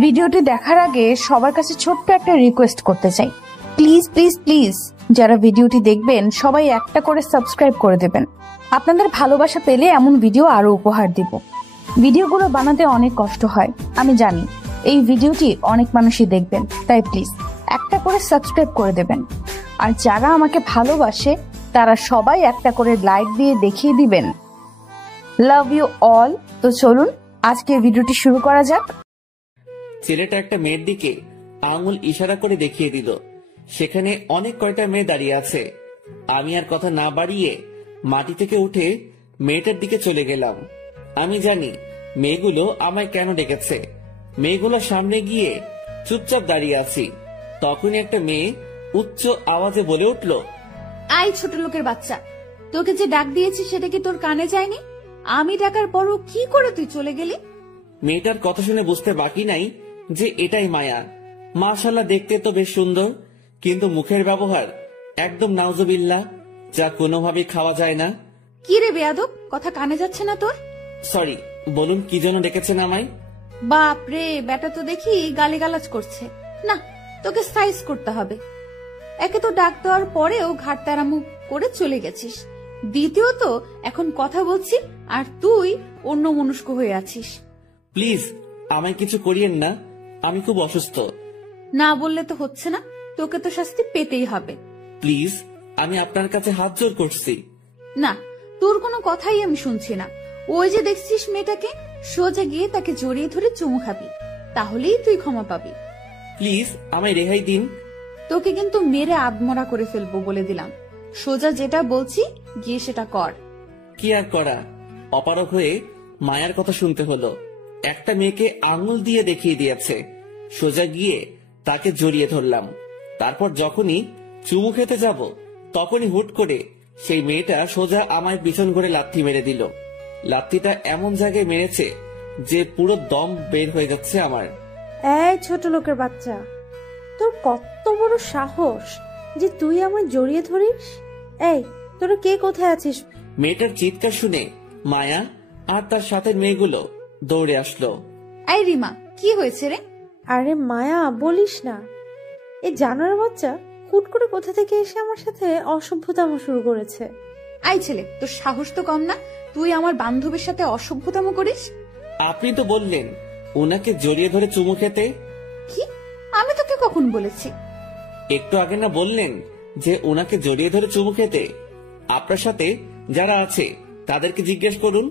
ভিডিওটি দেখার আগে সবার কাছে ছোট্ট একটা রিকোয়েস্ট করতে চাই, প্লিজ প্লিজ প্লিজ যারা ভিডিওটি দেখবেন সবাই একটা করে সাবস্ক্রাইব করে দেবেন। আপনাদের ভালোবাসা পেলে এমন ভিডিও আরো উপহার দিব। ভিডিওগুলো বানাতে অনেক কষ্ট হয় আমি জানি, এই ভিডিওটি অনেক মানুষই দেখবেন, তাই প্লিজ একটা করে সাবস্ক্রাইব করে দেবেন। আর যারা আমাকে ভালোবাসে তারা সবাই একটা করে লাইক দিয়ে দেখিয়ে দিবেন লাভ ইউ অল। তো চলুন আজকে ভিডিওটি শুরু করা যাক। ছেলেটা একটা মেয়ের দিকে আঙুল ইশারা করে দেখিয়ে দিল। সেখানে অনেক কয়টা মেয়ে দাঁড়িয়ে আছে। আমি আর কথা না বাড়িয়ে মাটি থেকে উঠে মেয়েটার দিকে চলে গেলাম। আমি জানি মেয়েগুলো আমায় কেন ডেকেছে। মেয়েগুলোর সামনে গিয়ে চুপচাপ দাঁড়িয়ে আছি। তখনই একটা মেয়ে উচ্চ আওয়াজে বলে উঠল, আই ছোট লোকের বাচ্চা, তোকে যে ডাক দিয়েছি সেটা কি তোর কানে যায়নি? আমি ডাকার পরও কি করে তুই চলে গেলি? মেয়েটার কথা শুনে বুঝতে বাকি নাই যে এটাই মায়া। মাশাআল্লাহ, দেখতে তো বেশ সুন্দর, কিন্তু মুখের ব্যবহার একদম নাউজুবিল্লাহ, যা কোনোভাবেই খাওয়া যায় না। কি রে বেয়াদব, কথা কানে যাচ্ছে না তোর? সরি, বলুন কি জন্য ডেকেছেন আমায়? বাপ রে, বেটা তো দেখি গালিগালাজ করছে। না, তোকে সাইজ করতে হবে। একে তো ডাক দেওয়ার পরেও ঘাট তাড়ামু করে চলে গেছিস, দ্বিতীয়ত এখন কথা বলছি আর তুই অন্য মনস্ক হয়ে আছিস। প্লিজ আমায় কিছু করিয়েন না, আমি খুব অসুস্থ। না বললে তো হচ্ছে না, তোকে তো শাস্তি পেতেই হবে। প্লিজ, আমি আপনার কাছে হাত জোর করছি। না, তোর কোনো কথাই আমি শুনছি না। ওই যে দেখছিস মেয়েটাকে, সোজা গিয়ে তাকে জড়িয়ে ধরে চুমু খাবি, তাহলেই তুই ক্ষমা পাবি। প্লিজ আমায় রেহাই দিন। তোকে কিন্তু মেরে আদমরা করে ফেলবো বলে দিলাম। সোজা যেটা বলছি গিয়ে সেটা কর। কি আর করা, অপারগ হয়ে মায়ার কথা শুনতে হলো। একটা মেয়েকে আঙুল দিয়ে দেখিয়ে দিয়েছে, সোজা গিয়ে তাকে জড়িয়ে ধরলাম। তারপর যখনই চুমু খেতে যাব তখনই হুট করে সেই মেয়েটা সোজা আমায় পিছন ঘুরে লাথি মেরে দিল। লাথিটা এমন জায়গায় মেরেছে যে পুরো দম বের হয়ে যাচ্ছে আমার। এই ছোট লোকের বাচ্চা, তোর কত বড় সাহস যে তুই আমায় জড়িয়ে ধরিস? এই, তোরা কে কোথায় আছিস? মেয়েটার চিৎকার শুনে মায়া আর তার সাথে মেয়েগুলো দৌড়ে আসলো। এই রিমা, কি হয়েছে রে? আরে মায়া, বলিস না, এই জানোয়ার বাচ্চা হুট করে কোথা থেকে এসে আমার সাথে অসভ্যতামো শুরু করেছে। আই ছেলে, তোর সাহস তো কম না, তুই আমার বান্ধবীর সাথে অসভ্যতামো করিস? আপনি তো বললেন ওনাকে জড়িয়ে ধরে চুমু খেতে। কি? আমি তোকে কখন বলেছি? একটু আগে না বললেন যে ওনাকে জড়িয়ে ধরে চুমু খেতে? আপনার সাথে যারা আছে তাদেরকে জিজ্ঞেস করুন।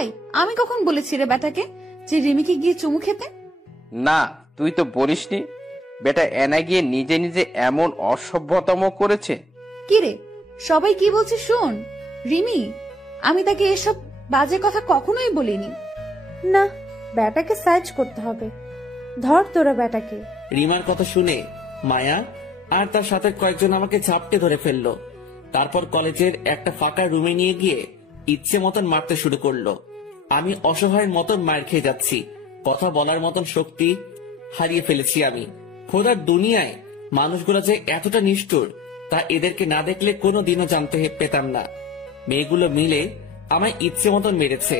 এই, আমি কখন বলেছি রে বেটাকে যে রিমিকে গিয়ে চুমু খেতে? না, তুই তো বলিসনি। বেটা এনা গিয়ে নিজে নিজে এমন অসভ্যতম করেছে। কি রে, সবাই কি বলছে শোন। রিমি, আমি তাকে এসব বাজে কথা কখনোই বলিনি। না, ব্যাটাকে সাইজ করতে হবে। ধর তোরা ব্যাটাকে। রিমার কথা শুনে মায়া আর তার সাথে কয়েকজন আমাকে ঝাপটে ধরে ফেললো। তারপর কলেজের একটা ফাঁকা রুমে নিয়ে গিয়ে ইচ্ছে মতন মারতে শুরু করলো। আমি অসহায়ের মতন মার খেয়ে যাচ্ছি, কথা বলার মতন শক্তি হারিয়ে ফেলেছি আমি। খোদার দুনিয়ায় মানুষগুলো যে এতটা নিষ্ঠুর তা এদেরকে না দেখলে কোনো দিনও জানতে পেতাম না। মেয়েগুলো মিলে আমায় ইচ্ছে মতন মেরেছে,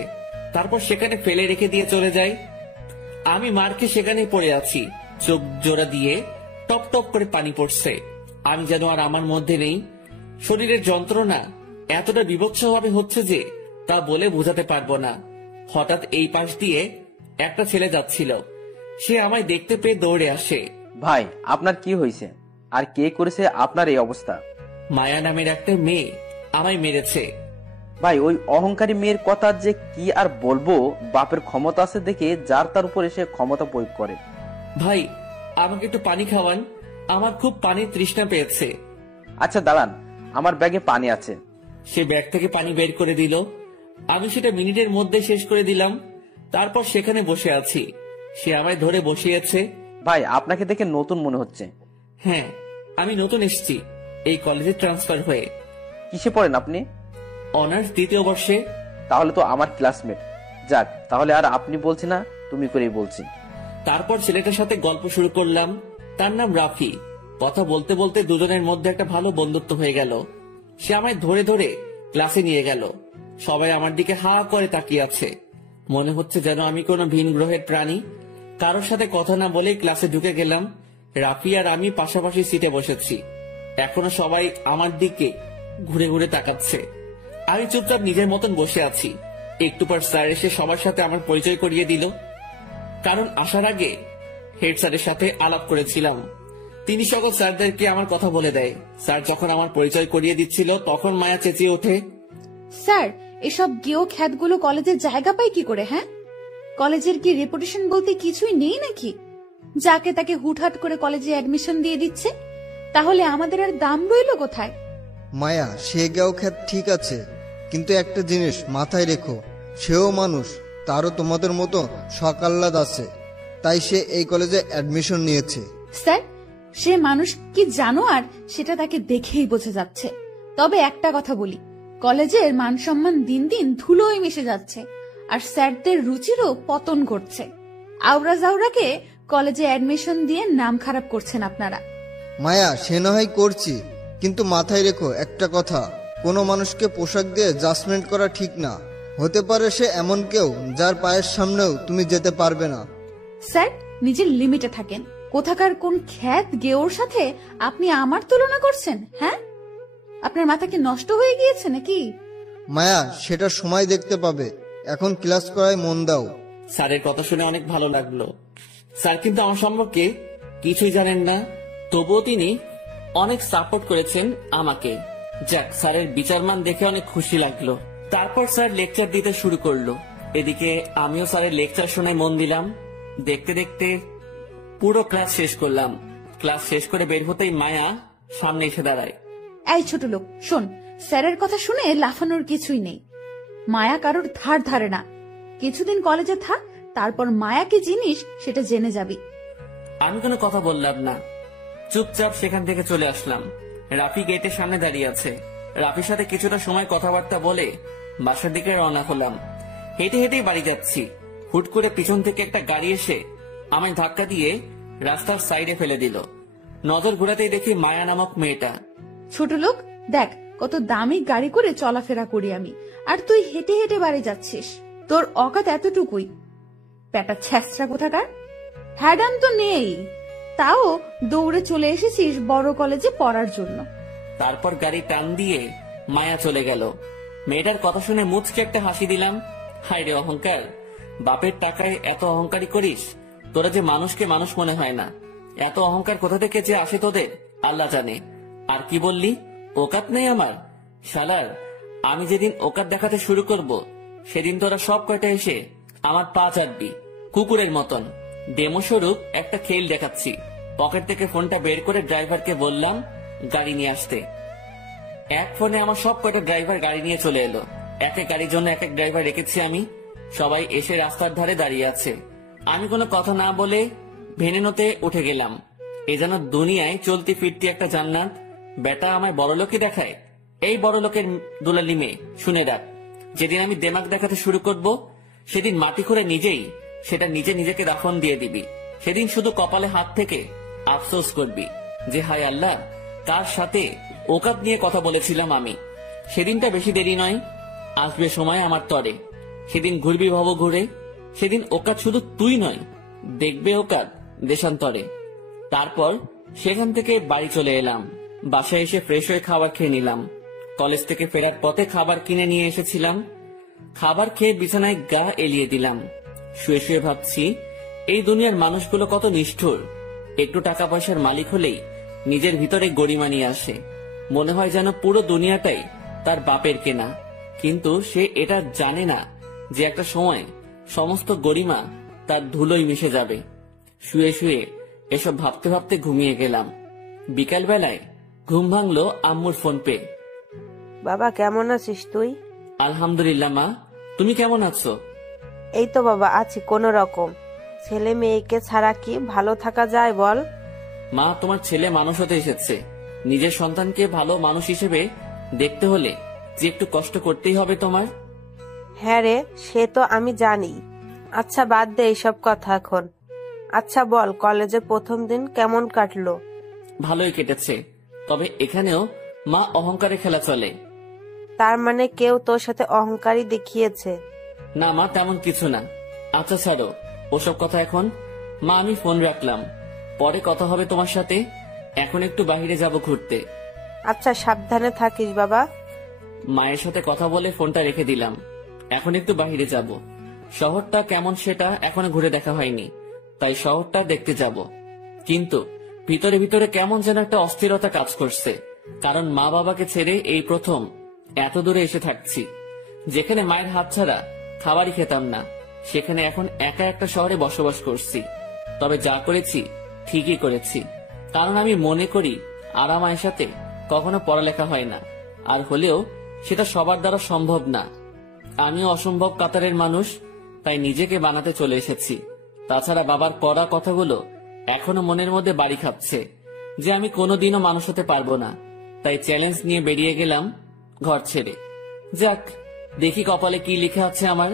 তারপর সেখানে ফেলে রেখে দিয়ে চলে যায়। আমি মারকে সেখানেই পড়ে আছি, চোখ জোড়া দিয়ে টপ টপ করে পানি পড়ছে। আমি যেন আর আমার মধ্যে নেই। শরীরের যন্ত্রণা এতটা বিভৎসভাবে হচ্ছে যে তা বলে বোঝাতে পারবো না। হঠাৎ এই পাশ দিয়ে একটা ছেলে যাচ্ছিল, সে আমায় দেখতে পেয়ে দৌড়ে আসে। ভাই, আপনার কি হয়েছে আর কে করেছে আপনার এই অবস্থা? মায়া নামের একটা মেয়ে আমায় মেরেছে। ভাই, ওই অহংকারী মেয়ের কথা যে কি আর বলবো। বাপের ক্ষমতা আছে দেখে যার তার উপর এসে ক্ষমতা প্রয়োগ করে। ভাই, আমাকে একটু পানি খাওয়ান, আমার খুব পানির তৃষ্ণা পেয়েছে। আচ্ছা দাঁড়ান, আমার ব্যাগে পানি আছে। সে ব্যাগ থেকে পানি বের করে দিল। আমি সেটা মিনিটের মধ্যে শেষ করে দিলাম। তারপর সেখানে বসে আছি, সে আমায় ধরে বসিয়েছে। ভাই, আপনাকে দেখে নতুন মনে হচ্ছে। হ্যাঁ, আমি নতুন এসেছি এই কলেজে ট্রান্সফার হয়ে। কিসে পড়েন আপনি? অনার্স দ্বিতীয় বর্ষে। তাহলে তো আমার ক্লাসমেট। যাক, তাহলে আর আপনি বলছি না, তুমি করেই বলছি। তারপর ছেলেটার সাথে গল্প শুরু করলাম। তার নাম রাফি। কথা বলতে বলতে দুজনের মধ্যে একটা ভালো বন্ধুত্ব হয়ে গেল। সে আমায় ধরে ধরে ক্লাসে নিয়ে গেল। সবাই আমার দিকে হা করে তাকিয়ে আছে, মনে হচ্ছে যেন আমি কোনো ভিন গ্রহের প্রাণী। কারোর সাথে কথা না বলে ক্লাসে ঢুকে গেলাম। রাফি আর আমি পাশাপাশি সিটে বসেছি। এখনো সবাই আমার দিকে ঘুরে ঘুরে তাকাচ্ছে। আমি চুপচাপ নিজের মতন বসে আছি। একটু পর স্যার এসে সবার সাথে আমার পরিচয় করিয়ে দিল। কারণ আসার আগে হেড স্যারের সাথে আলাপ করেছিলাম। তিনি সকল স্যারদেরকে আমার কথা বলে দেয়। স্যার যখন আমার পরিচয় করিয়ে দিচ্ছিল তখন মায়া চেঁচিয়ে ওঠে, স্যার, এসব গেও খ্যাতগুলো কলেজের জায়গা পায় কি করে? হ্যাঁ, কলেজের কি রেপুটেশন বলতে কিছুই নেই নাকি? যাকে তাকে হুটহাট করে কলেজে অ্যাডমিশন দিয়ে দিচ্ছে, তাহলে আমাদের আর দাম রইল কোথায়? মায়া, সে গেও খ্যাত ঠিক আছে, কিন্তু একটা জিনিস মাথায় রেখো, সেও মানুষ, তারও তোমাদের মতো সকাল্লাদ আছে, তাই সে এই কলেজে অ্যাডমিশন নিয়েছে। স্যার, সে মানুষ কি জানো, আর সেটা তাকে দেখেই বোঝা যাচ্ছে। তবে একটা কথা বলি, কলেজের মান সম্মান দিন দিন ধুলোয় মিশে যাচ্ছে, আর স্যারদের রুচিরও পতন ঘটছে। আওরা জাওরাকে কলেজে অ্যাডমিশন দিয়ে নাম খারাপ করছেন আপনারা। মায়া, সে না হয় করছি, কিন্তু মাথায় রেখো একটা কথা, কোনো মানুষকে পোশাক দিয়ে জাজমেন্ট করা ঠিক না। হতে পারে সে এমন কেউ যার পায়ের সামনেও তুমি যেতে পারবে না। স্যার, নিজের লিমিটে থাকেন। কোথাকার কোন খ্যাত গেওর সাথে আপনি আমার তুলনা করছেন? হ্যাঁ, আপনার মাথা কি নষ্ট হয়ে গিয়েছে নাকি? মায়া, সেটা সময় দেখতে পাবে, এখন ক্লাস করায় মন দাও। স্যারের কথা শুনে অনেক ভালো লাগলো। স্যার কিন্তু আমার সম্পর্কে কিছুই জানেন না, তবুও তিনি অনেক সাপোর্ট করেছেন আমাকে। যাক, স্যারের বিচারমান দেখে অনেক খুশি লাগলো। তারপর স্যার লেকচার দিতে শুরু করলো। এদিকে আমিও স্যারের লেকচার শোনায় মন দিলাম। দেখতে দেখতে পুরো ক্লাস শেষ করলাম। ক্লাস শেষ করে বের হতেই মায়া সামনে এসে দাঁড়ায়। এই ছোট লোক, শোন, স্যারের কথা শুনে লাফানোর কিছুই নেই। মায়া কারোর ধার ধারে না। কিছুদিন কলেজে থাক, তারপর মায়া কি জিনিস সেটা জেনে যাবি। আমি কোনো কথা বললাম না, চুপচাপ সেখান থেকে চলে আসলাম। রাফি গেটের সামনে দাঁড়িয়ে আছে। রাফির সাথে কিছুটা সময় কথাবার্তা বলে বাসার দিকে রওনা হলাম। হেঁটে হেঁটেই বাড়ি যাচ্ছি, হুট করে পিছন থেকে একটা গাড়ি এসে আমায় ধাক্কা দিয়ে রাস্তার সাইডে ফেলে দিল। নজর ঘোরাতেই দেখি মায়া নামক মেয়েটা। ছোট লোক, দেখ কত দামি গাড়ি করে চলাফেরা করি আমি, আর তুই হেঁটে হেঁটে বাড়ি যাচ্ছিস। তোর অকাত এতটুকুই। পেটা ছ্যাঁচড়া কোথাকার, হ্যাডাম তো নেই, তাও দৌড়ে চলে এসেছিস বড় কলেজে পড়ার জন্য। তারপর গাড়ি টান দিয়ে মায়া চলে গেল। মেয়েটার কথা শুনে মুচকে একটা হাসি দিলাম। হায় রে অহংকার, বাপের টাকায় এত অহংকারী করিস, তোরা যে মানুষকে মানুষ মনে হয় না। এত অহংকার কোথা থেকে যে আসে তোদের আল্লাহ জানে। আর কি বললি, ওকাত নেই আমার? শালার, আমি যেদিন ওকাত দেখাতে শুরু করব সেদিন তোরা সব কয়টা এসে আমার পা চাটবি কুকুরের মতন। ডেমো স্বরূপ একটা খেল দেখাচ্ছি। পকেট থেকে ফোনটা বের করে ড্রাইভারকে বললাম গাড়ি নিয়ে আসতে। এক ফোনে আমার সব কয়টা ড্রাইভার গাড়ি নিয়ে চলে এলো। এক এক গাড়ির জন্য এক এক ড্রাইভার রেখেছি আমি। সবাই এসে রাস্তার ধারে দাঁড়িয়ে আছে। আমি কোনো কথা না বলে ভেনেনোতে উঠে গেলাম। এ যেন দুনিয়ায় চলতি ফিরতি একটা জান্নাত। বেটা আমায় বড়লোকই দেখায়। এই বড়লোকের দুলালি মেয়ে, শুনে রাখ, যেদিন আমি দেমাগ দেখাতে শুরু করব সেদিন মাটি খুঁড়ে নিজেই সেটা নিজে নিজেকে দাফন দিয়ে দিবি। সেদিন শুধু কপালে হাত থেকে আফসোস করবি যে হায় আল্লাহ, কার সাথে ওকাত নিয়ে কথা বলেছিলাম আমি। সেদিনটা বেশি দেরি নয়, আসবে সময় আমার তরে। সেদিন ঘুরবি ভব ঘুরে। সেদিন ওকাত শুধু তুই নয়, দেখবে ওকাত দেশান্তরে। তারপর সেখান থেকে বাড়ি চলে এলাম। বাসায় এসে ফ্রেশ হয়ে খাবার খেয়ে নিলাম। কলেজ থেকে ফেরার পথে খাবার কিনে নিয়ে এসেছিলাম। খাবার খেয়ে বিছানায় গা এলিয়ে দিলাম। শুয়ে শুয়ে ভাবছি, এই দুনিয়ার মানুষগুলো কত নিষ্ঠুর। একটু টাকা পয়সার মালিক হলেই নিজের ভিতরে গরিমা নিয়ে আসে। মনে হয় যেন পুরো দুনিয়াটাই তার বাপের কেনা। কিন্তু সে এটা জানে না যে একটা সময় সমস্ত গরিমা তার ধুলোয় মিশে যাবে। শুয়ে শুয়ে এসব ভাবতে ভাবতে ঘুমিয়ে গেলাম। বিকাল বেলায় ঘুম ভাঙলো আম্মুর ফোন পেয়ে। বাবা, কেমন আছিস তুই? আলহামদুলিল্লাহ মা, তুমি কেমন আছো? এই তো বাবা, আছি কোনো রকম। ছেলে মেয়েকে ছাড়া কি ভালো থাকা যায় বল? মা, তোমার ছেলে মানুষ হতে এসেছে। নিজের সন্তানকে ভালো মানুষ হিসেবে দেখতে হলে যে একটু কষ্ট করতেই হবে তোমার। হ্যাঁ রে, সে তো আমি জানি। আচ্ছা, বাদ দে এইসব কথা এখন। আচ্ছা বল, কলেজের প্রথম দিন কেমন কাটলো? ভালোই কেটেছে, তবে এখানেও মা অহংকারে খেলা চলে। তার মানে কেউ তোর সাথে অহংকারী দেখিয়েছে? না মা, তেমন কিছু না। আচ্ছা ছাড়ো ওসব কথা এখন। মা আমি ফোন রাখলাম, পরে কথা হবে তোমার সাথে। এখন একটু বাইরে যাব ঘুরতে। আচ্ছা, সাবধানে থাকিস বাবা। মায়ের সাথে কথা বলে ফোনটা রেখে দিলাম। এখন একটু বাইরে যাব। শহরটা কেমন সেটা এখনো ঘুরে দেখা হয়নি, তাই শহরটা দেখতে যাব। কিন্তু ভিতরে ভিতরে কেমন যেন একটা অস্থিরতা কাজ করছে, কারণ মা বাবাকে ছেড়ে এই প্রথম এত দূরে এসে থাকছি। যেখানে মায়ের হাত ছাড়া খাবারই খেতাম না, সেখানে এখন একা একটা শহরে বসবাস করছি। তবে যা করেছি ঠিকই করেছি, কারণ আমি মনে করি আর মায়ের সাথে কখনো পড়ালেখা হয় না, আর হলেও সেটা সবার দ্বারা সম্ভব না। আমি অসম্ভব কাতারের মানুষ, তাই নিজেকে বানাতে চলে এসেছি। তাছাড়া বাবার পড়া কথাগুলো এখনো মনের মধ্যে বাড়ি খাচ্ছে যে আমি কোনোদিনও মানুষ হতে পারবো না। তাই চ্যালেঞ্জ নিয়ে বেরিয়ে গেলাম ঘর ছেড়ে। যাক, দেখি কপালে কি লেখা আছে আমার।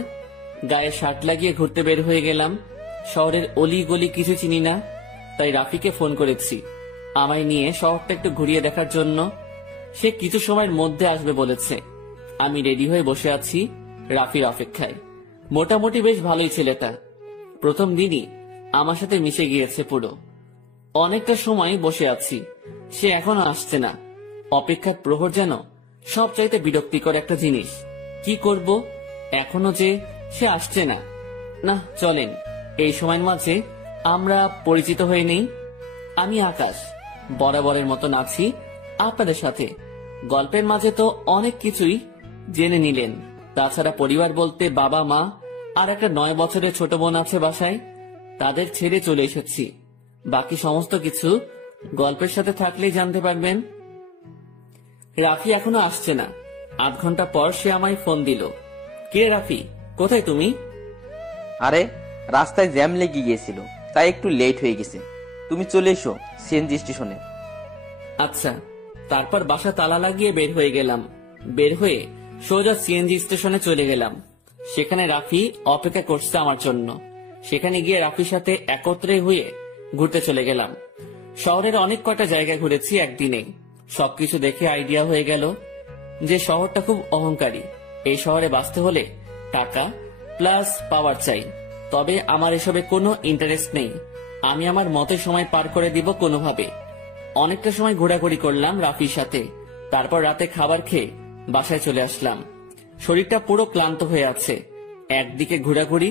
গায়ে শার্ট লাগিয়ে ঘুরতে বের হয়ে গেলাম। শহরের অলি গলি কিছু চিনি না, তাই রাফিকে ফোন করেছি আমায় নিয়ে শহরটা একটু ঘুরিয়ে দেখার জন্য। সে কিছু সময়ের মধ্যে আসবে বলেছে। আমি রেডি হয়ে বসে আছি রাফির অপেক্ষায়। মোটামুটি বেশ ভালোই ছেলেটা। প্রথম দিনই আমার সাথে মিশে গিয়েছে পুরো। অনেকটা সময় বসে আছি, সে এখনো আসছে না। অপেক্ষার প্রহর যেন সবচাইতে বিরক্তিকর একটা জিনিস। কি করব, এখনো যে সে আসছে না। না চলেন, এই সময়ের মাঝে আমরা পরিচিত হয়ে নেই। আমি আকাশ, বরাবরের মতন আছি আপনাদের সাথে। গল্পের মাঝে তো অনেক কিছুই জেনে নিলেন। তাছাড়া পরিবার বলতে বাবা মা আর একটা 9 বছরের ছোট বোন আছে বাসায়, তাদের ছেড়ে চলে এসেছি। বাকি সমস্ত কিছু গল্পের সাথে থাকলেই জানতে পারবেন। রাফি এখনো আসছে না। 8 ঘন্টা পর সে আমায় ফোন দিল। কে রাফি, কোথায় তুমি? আরে রাস্তায় জ্যাম লেগে গিয়েছিল, তাই একটু লেট হয়ে গেছে। তুমি চলে এসো সিএনজি স্টেশনে। আচ্ছা। তারপর বাসা তালা লাগিয়ে বের হয়ে গেলাম। বের হয়ে সোজা সিএনজি স্টেশনে চলে গেলাম। সেখানে রাফি অপেক্ষা করছে আমার জন্য। সেখানে গিয়ে রাফির সাথে একত্রে হয়ে ঘুরতে চলে গেলাম। শহরের অনেক কটা জায়গা ঘুরেছি একদিনে। সবকিছু দেখে আইডিয়া হয়ে গেল যে শহরটা খুব অহংকারী। এই শহরে বাঁচতে হলে টাকা প্লাস পাওয়ার চাই। তবে আমার এসবে কোনো ইন্টারেস্ট নেই। আমি আমার মতে সময় পার করে দিব কোনোভাবে। অনেকটা সময় ঘোরাঘুরি করলাম রাফির সাথে। তারপর রাতে খাবার খেয়ে বাসায় চলে আসলাম। শরীরটা পুরো ক্লান্ত হয়ে আছে। একদিকে ঘোরাঘুরি,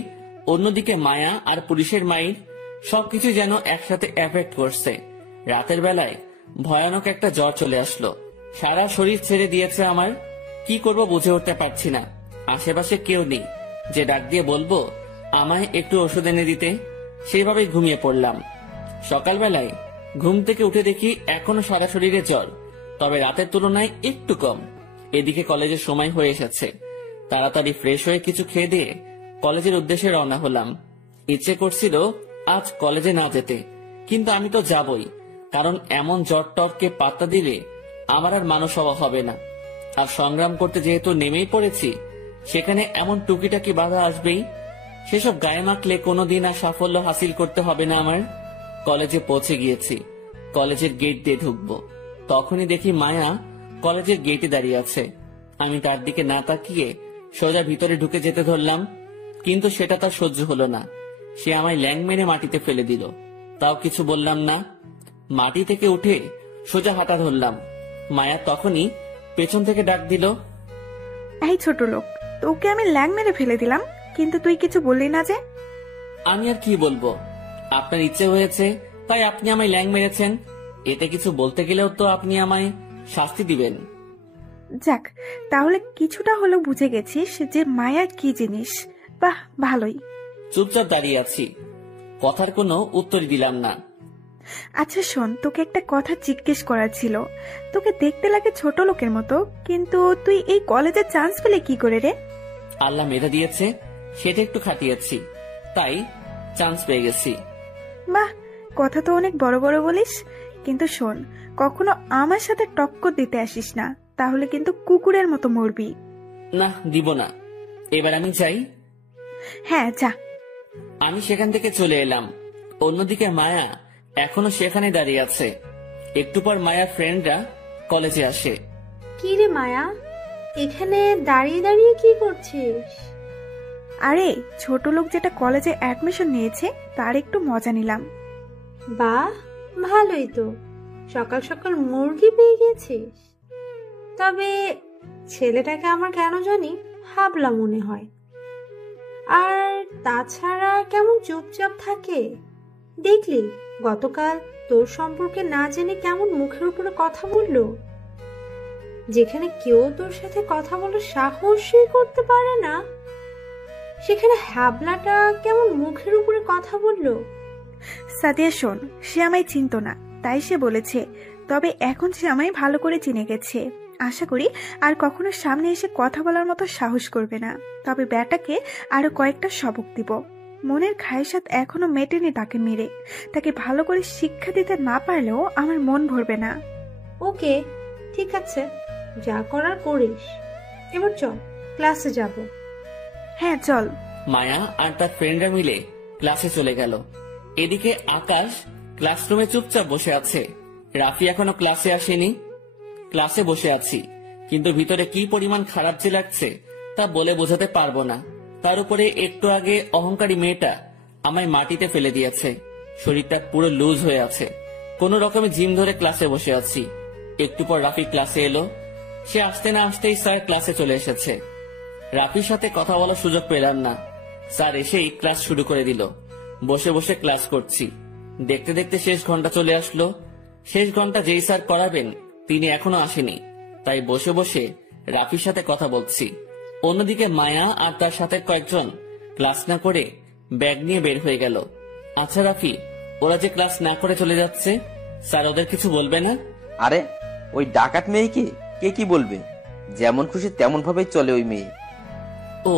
অন্যদিকে মায়া আর পুলিশের মাইর, সবকিছু যেন একসাথে এফেক্ট করছে। রাতের বেলায় ভয়ানক একটা জ্বর চলে আসলো। সারা শরীর ছেড়ে দিয়েছে আমার। কি করব বুঝে উঠতে পারছি না। আশেপাশে কেউ নেই যে ডাক দিয়ে বলবো আমায় একটু ওষুধ এনে দিতে। সেভাবেই ঘুমিয়ে পড়লাম। সকালবেলায় ঘুম থেকে উঠে দেখি এখনো সারা শরীরে জ্বর, তবে রাতের তুলনায় একটু কম। এদিকে কলেজের সময় হয়ে এসেছে। তাড়াতাড়ি ফ্রেশ হয়ে কিছু খেয়ে দিয়ে কলেজের উদ্দেশ্যে রওনা হলাম। ইচ্ছে করছিল আজ কলেজে না যেতে, কিন্তু আমি তো যাবই, কারণ এমন জ্বর টরকে পাত্তা দিলে আমার আর মানুষ হওয়া হবে না। আর সংগ্রাম করতে যেহেতু নেমেই পড়েছি, সেখানে এমন টুকিটাকি বাধা আসবেই। সেসব গায়ে মাখলে কোনোদিন আর সাফল্য হাসিল করতে হবে না আমার। কলেজে পৌঁছে গিয়েছি। কলেজের গেট দিয়ে ঢুকবো, তখনই দেখি মায়া কলেজের গেটে দাঁড়িয়ে আছে। আমি তার দিকে না তাকিয়ে সোজা ভিতরে ঢুকে যেতে ধরলাম, কিন্তু সেটা তার সহ্য হলো না। সে আমায় ল্যাং মেরে মাটিতে ফেলে দিল। তাও কিছু বললাম না। মাটি থেকে উঠে সোজা হাঁটা ধরলাম। মায়া তখনই পেছন থেকে ডাক দিল, এই ছোট লোক, তোকে আমি ল্যাং মেরে ফেলে দিলাম, কিন্তু তুই কিছু বললি না যে? আমি আর কি বলবো, আপনার ইচ্ছে হয়েছে তাই আপনি আমায় ল্যাং মেরেছেন। এতে কিছু বলতে গেলেও তো আপনি আমায় শাস্তি দিবেন। যাক, তাহলে কিছুটা হলেও বুঝে গেছিস যে মায়া কি জিনিস। বাহ, ভালোই। চুপচাপ দাঁড়িয়ে আছি, কথার কোনো উত্তর দিলাম না। আচ্ছা শোন, তোকে একটা কথা জিজ্ঞেস করার ছিল। তোকে দেখতে লাগে ছোট লোকের মতো, কিন্তু তুই এই কলেজে চান্স পেলে কি করে রে? আল্লাহ মেধা দিয়েছে, সেটা একটু খাটিয়েছি, তাই চান্স পেয়ে গেছি। বাহ, কথা তো অনেক বড় বড় বলিস। কিন্তু শোন, কখনো আমার সাথে টক্কর দিতে আসিস না, তাহলে কিন্তু কুকুরের মতো মরবি। না, দিব না। এবার আমি যাই। হ্যাঁ যা। আমি সেখান থেকে চলে এলাম। অন্যদিকে মায়া এখনো সেখানে দাঁড়িয়ে আছে। একটু পর মায়ার ফ্রেন্ডরা কলেজে আসে। কি রে মায়া, এখানে দাঁড়িয়ে দাঁড়িয়ে কি করছিস? আরে ছোট লোক যেটা কলেজে অ্যাডমিশন নিয়েছে তার একটু মজা নিলাম। বাহ, ভালোই তো, সকাল সকাল মুরগি পেয়ে গেছিস। তবে ছেলেটাকে আমার কেন জানি হাবলা মনে হয়, আর তাছাড়া কেমন চুপচাপ থাকে। দেখলি গতকাল তোর সম্পর্কে না জেনে কেমন মুখের উপরে কথা বললো। যেখানে কেউ তোর সাথে কথা বলার সাহসই করতে পারে না, সেখানে হাবলাটা কেমন মুখের উপরে কথা বললো। সাদিয়া শোন, সে আমায় চিনত না, তাই সে বলেছে। তবে এখন সে আমায় ভালো করে চিনে গেছে। আশা করি আর কখনো সামনে এসে কথা বলার মতো সাহস করবে না। তবে ব্যাটাকে আরো কয়েকটা সবক দিব। মনের খায়সাত এখনো মেটেনি তাকে মেরে। তাকে ভালো করে শিক্ষা দিতে না পারলেও আমার মন ভরবে না। ওকে, ঠিক আছে, যা করার করিস। এবার চল, ক্লাসে যাব। হ্যাঁ চল। মায়া আর তার ফ্রেন্ডরা মিলে ক্লাসে চলে গেল। এদিকে আকাশ ক্লাসরুমে চুপচাপ বসে আছে। রাফি এখনো ক্লাসে আসেনি। ক্লাসে বসে আছি, কিন্তু ভিতরে কি পরিমাণ খারাপ যে লাগছে তা বলে বোঝাতে পারবো না। তার উপরে একটু আগে অহংকারী মেয়েটা আমায় মাটিতে ফেলে দিয়েছে। শরীরটা পুরো লুজ হয়ে আছে। কোনো রকমে জিম ধরে ক্লাসে বসে আছি। একটু পর রাফি ক্লাসে এলো। সে আসতে না আসতেই স্যার ক্লাসে চলে এসেছে। রাফির সাথে কথা বলার সুযোগ পেলাম না। স্যার এসেই ক্লাস শুরু করে দিল। বসে বসে ক্লাস করছি। দেখতে দেখতে শেষ ঘন্টা চলে আসলো। শেষ ঘন্টা যেই স্যার করাবেন তিনি এখনো আসেনি, তাই বসে বসে রাফির সাথে কথা বলছি। অন্যদিকে মায়া আর তার সাথে কয়েকজন ক্লাস না করে ব্যাগ নিয়ে বের হয়ে গেল। আচ্ছা রাফি, ওরা যে ক্লাস না করে চলে যাচ্ছে, স্যার ওদের কিছু বলবে না? আরে ওই ডাকাত মেয়েকে কে কি বলবে? যেমন খুশি তেমন ভাবেই চলে ওই মেয়ে। ও,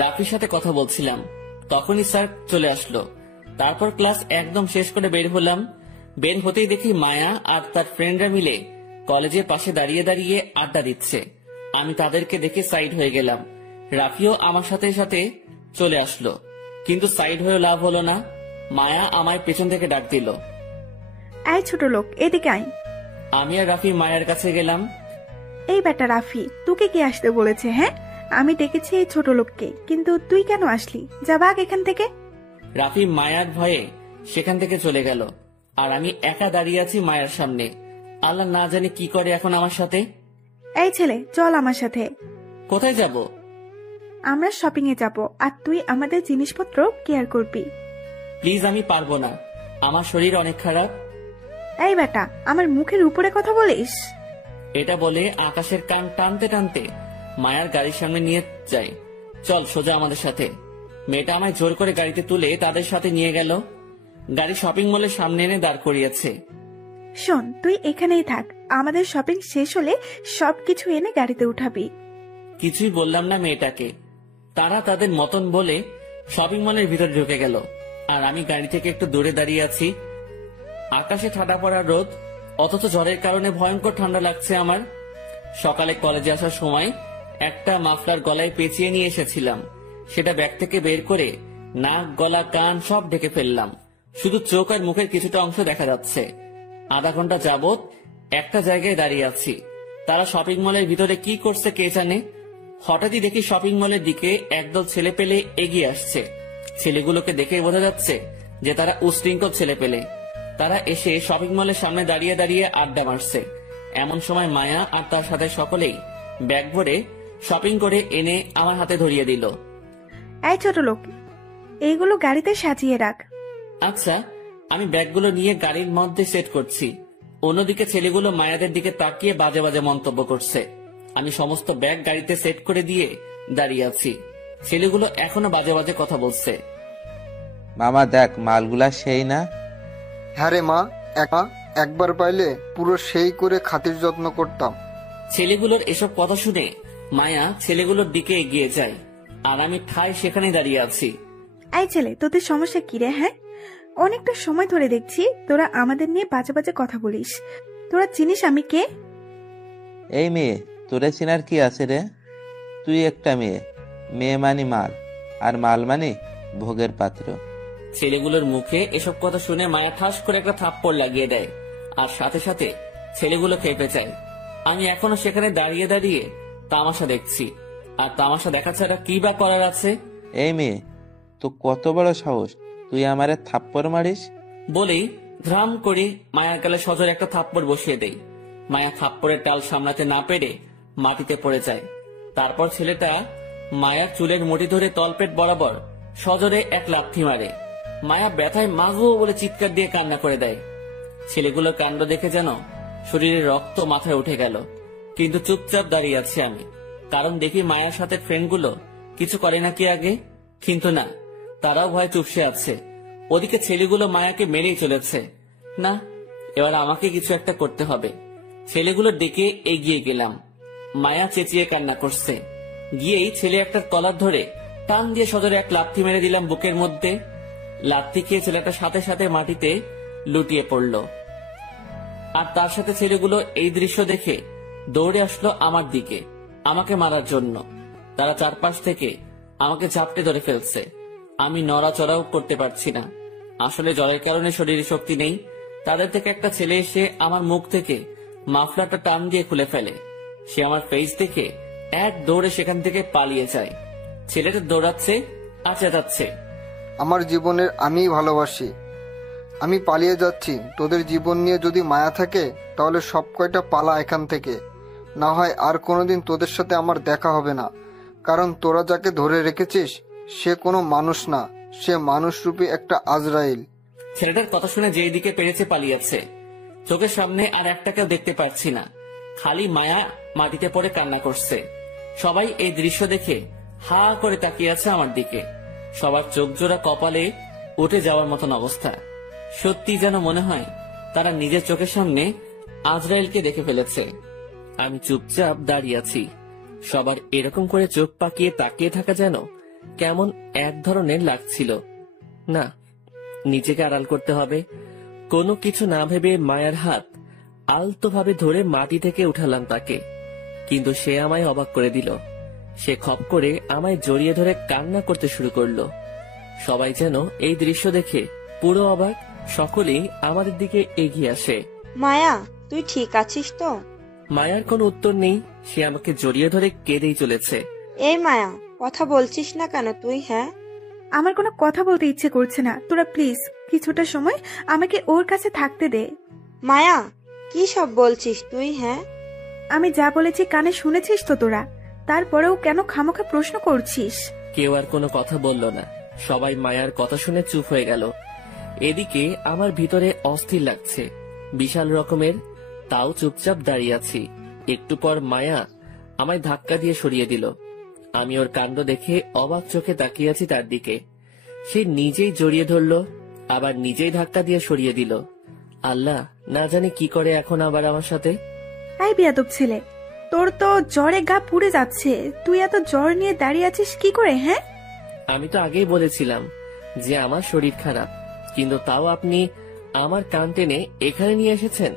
রাফির সাথে কথা বলছিলাম, তখনই স্যার চলে আসলো। তারপর ক্লাস একদম শেষ করে বের হলাম। বের হতেই দেখি মায়া আর তার ফ্রেন্ডরা মিলে কলেজের পাশে দাঁড়িয়ে দাঁড়িয়ে আড্ডা দিচ্ছে। আমি তাদেরকে দেখে সাইড হয়ে গেলাম। রাফিও আমার সাথে সাথে চলে আসলো, কিন্তু সাইড হয়ে লাভ হলো না। মায়া আমায় পেছন থেকে ডাক দিল, এই ছোট লোক, এদিকে আয়। আমি আর রাফি মায়ার কাছে গেলাম। এই বেটা রাফি, তোকে কে আসতে বলেছে? হ্যাঁ, আমি ডেকেছি এই ছোট লোককে, কিন্তু তুই কেন আসলি? যা ভাগ এখান থেকে। রাফি মায়ার ভয়ে সেখান থেকে চলে গেল, আর আমি একা দাঁড়িয়ে আছি মায়ার সামনে। আল্লাহ না জানি কি করে এখন আমার সাথে। এই ছেলে, চল আমার সাথে। কোথায় যাব? আমরা শপিং এ যাব, আর তুই আমাদের জিনিসপত্র কেয়ার করবি। প্লিজ, আমি পারবো না, আমার শরীর অনেক খারাপ। এই বেটা, আমার মুখের উপরে কথা বলিস? এটা বলে আকাশের কান টানতে টানতে মায়ার গাড়ির সামনে নিয়ে যায়। চল সোজা আমাদের সাথে। মেয়েটা আমায় জোর করে গাড়িতে তুলে তাদের সাথে নিয়ে গেল। গাড়ি শপিং মলের সামনে এনে দাঁড় করিয়েছে। শোন, তুই এখানেই থাক, আমাদের শপিং শেষ হলে সবকিছু এনে গাড়িতে উঠাবি। কিছুই বললাম না মেয়েটাকে। তারা তাদের মতন বলে শপিং মলের ভিতরে ঢুকে গেল, আর আমি গাড়ি থেকে একটু দূরে দাঁড়িয়ে আছি। আকাশে ঠাডা পড়া রোদ, অথচ ঝড়ের কারণে ভয়ঙ্কর ঠান্ডা লাগছে আমার। সকালে কলেজে আসার সময় একটা মাফলার গলায় পেঁচিয়ে নিয়ে এসেছিলাম। সেটা ব্যাগ থেকে বের করে নাক, গলা, কান সব ঢেকে ফেললাম। শুধু চোখ আর মুখের কিছুটা অংশ দেখা যাচ্ছে। আধা ঘন্টা যাবত একটা জায়গায় দাঁড়িয়ে আছি। তারা শপিং মলের ভিতরে কি করছে কে জানে। হঠাৎই দেখি শপিং মলের দিকে একদল ছেলে পেলে এগিয়ে আসছে। ছেলেগুলোকে দেখে বোঝা যাচ্ছে যে তারা উশৃঙ্খল ছেলে পেলে। তারা এসে শপিং মলের সামনে দাঁড়িয়ে দাঁড়িয়ে আড্ডা মারছে। এমন সময় মায়া আর তার সাথে সকলেই ব্যাগ ভরে শপিং করে এনে আমার হাতে ধরিয়ে দিল। এই ছোট লোক, এইগুলো গাড়িতে সাজিয়ে রাখ। আচ্ছা, আমি ব্যাগগুলো নিয়ে গাড়ির মধ্যে সেট করছি। অন্যদিকে ছেলেগুলো মায়াদের দিকে তাকিয়ে বাজে বাজে মন্তব্য করছে। আমি সমস্ত ব্যাগ গাড়িতে সেট করে দিয়ে দাঁড়িয়ে আছি। ছেলেগুলো এখনো বাজে বাজে কথা বলছে। মামা দেখ, মালগুলা সেই না? হ্যাঁ রে মা, একবার পাইলে পুরো সেই করে খাতির যত্ন করতাম। ছেলেগুলোর এসব কথা শুনে মায়া ছেলেগুলোর দিকে এগিয়ে যায়, আর আমি ঠায় সেখানে দাঁড়িয়ে আছি। এই ছেলে, তোদের সমস্যা কি রে? হ্যাঁ, অনেকটা সময় ধরে দেখছি তোরা আমাদের নিয়ে বাজে বাজে কথা বলিস। তোরা চিনিস আমি কে? এই মেয়ে, তোরে চিনার কি আছে রে? তুই একটা মেয়ে, মেয়ে মানি মাল, আর মাল মানি ভোগের পাত্র। ছেলেগুলোর মুখে এসব কথা শুনে মায়া ঠাস করে একটা থাপ্পড় লাগিয়ে দেয়, আর সাথে সাথে ছেলেগুলো খেপে যায়। আমি এখনো সেখানে দাঁড়িয়ে দাঁড়িয়ে তামাশা দেখছি, আর তামাশা দেখা ছাড়া কি বা করার আছে। এই মেয়ে, তো কত বড় সাহস, তুই আমারে থাপ্পড় মারিস? বলেই ধ্রাম করে মায়ার গালে সজোরে একটা থাপ্পড় বসিয়ে দেই। মায়া থাপ্পড়ের টাল সামলাতে না পেরে মাটিতে পড়ে যায়। তারপর ছেলেটা মায়ার চুলের মুঠি ধরে তলপেট বরাবর সজোরে এক লাথি মারে। মায়া ব্যথায় মাগো বলে চিৎকার দিয়ে কান্না করে দেয়। ছেলেগুলোর কাণ্ড দেখে যেন শরীরে রক্ত মাথায় উঠে গেল, কিন্তু চুপচাপ দাঁড়িয়ে আছি আমি, কারণ দেখি মায়ার সাথে ফ্রেন্ডগুলো কিছু করে নাকি আগে, কিন্তু না, তারাও ভয়ে চুপসে আছে। ওদিকে ছেলেগুলো মায়াকে মেরেই চলেছে। না, এবার আমাকে কিছু একটা করতে হবে। ছেলেগুলোর দিকে এগিয়ে গেলাম। মায়া চেঁচিয়ে কান্না করছে। গিয়েই ছেলে একটা কলার ধরে টান দিয়ে সজোরে এক লাথি মেরে দিলাম বুকের মধ্যে। লাথি খেয়ে ছেলেটা সাথে সাথে মাটিতে লুটিয়ে পড়ল। আর তার সাথে ছেলেগুলো এই দৃশ্য দেখে দৌড়ে আসলো আমার দিকে, আমাকে মারার জন্য। তারা চারপাশ থেকে আমাকে ঝাপটে ধরে ফেলছে। আমি নড়াচড়াও করতে পারছি না। আসলে জ্বরের কারণে শরীরে শক্তি নেই। তাদের থেকে একটা ছেলে এসে আমার মুখ থেকে মাফলারটা টান দিয়ে খুলে ফেলে। সে আমার ফেস দেখে এক দৌড়ে সেখান থেকে পালিয়ে যায়। ছেলেটা দৌড়াচ্ছে আর চেঁচাচ্ছে, আমার জীবনের আমিই ভালোবাসি, আমি পালিয়ে যাচ্ছি। তোদের জীবন নিয়ে যদি মায়া থাকে তাহলে সব কয়টা পালা এখান থেকে, না হয় আর কোনোদিন তোদের সাথে আমার দেখা হবে না। কারণ তোরা যাকে ধরে রেখেছিস সে কোনো মানুষ না, সে মানুষরূপী একটা আজরাইল। ছেলেটার কথা শুনে যেই দিকে পেরেছে পালিয়েছে। চোখের সামনে আর একটাকেও দেখতে পাচ্ছি না, খালি মায়া মাটিতে পড়ে কান্না করছে। সবাই এই দৃশ্য দেখে হা করে তাকিয়ে আছে আমার দিকে। সবার চোখ জোড়া কপালে উঠে যাওয়ার মতন অবস্থা। সত্যি যেন মনে হয় তারা নিজের চোখের সামনে আজরাইলকে দেখে ফেলেছে। আমি চুপচাপ দাঁড়িয়ে আছি। সবার এরকম করে চোখ পাকিয়ে তাকিয়ে থাকা যেন কেমন এক ধরনের লাগছিল। না, নিজেকে আড়াল করতে হবে। কোনো কিছু না ভেবে মায়ের হাত আলতোভাবে ধরে মাটি থেকে উঠালাম তাকে, কিন্তু সে আমায় অবাক করে দিল। সে খপ করে আমায় জড়িয়ে ধরে কান্না করতে শুরু করলো। সবাই যেন এই দৃশ্য দেখে পুরো অবাক। সকলেই আমাদের দিকে এগিয়ে আসে। মায়া, তুই ঠিক আছিস তো? মায়ার কোনো উত্তর নেই। সে আমাকে জড়িয়ে ধরে কেঁদেই চলেছে। এই মায়া, কথা বলছিস না কেন তুই? হ্যাঁ, আমার কোনো কথা বলতে ইচ্ছে করছে না। তোরা প্লিজ কিছুটা সময় আমাকে ওর কাছে থাকতে দে। মায়া, কি সব বলছিস তুই? হ্যাঁ, আমি যা বলেছি কানে শুনেছিস তো তোরা? তারপরেও কেন খামোখা প্রশ্ন করছিস? কেউ আর কোনো কথা বলল না। সবাই মায়ার কথা শুনে চুপ হয়ে গেল। এদিকে আমার ভিতরে অস্থির লাগছে বিশাল রকমের, তাও চুপচাপ দাঁড়িয়ে আছি। একটু পর মায়া আমায় ধাক্কা দিয়ে সরিয়ে দিল। আমি ওর কাণ্ড দেখে অবাক চোখে তাকিয়ে আছি তার দিকে। সে নিজেই জড়িয়ে ধরল, আবার নিজেই ধাক্কা দিয়ে সরিয়ে দিল। আল্লাহ, না জানি কি করে এখন আবার আমার সাথে। এই বেয়াদব ছেলে, তোর তো জ্বরে গা পুড়ে যাচ্ছে, তুই এত জ্বর নিয়ে দাঁড়িয়ে আছিস কি করে? হ্যাঁ, আমি তো আগেই বলেছিলাম যে আমার শরীর খারাপ, কিন্তু তাও আপনি আমার কান টেনে এখানে নিয়ে এসেছেন।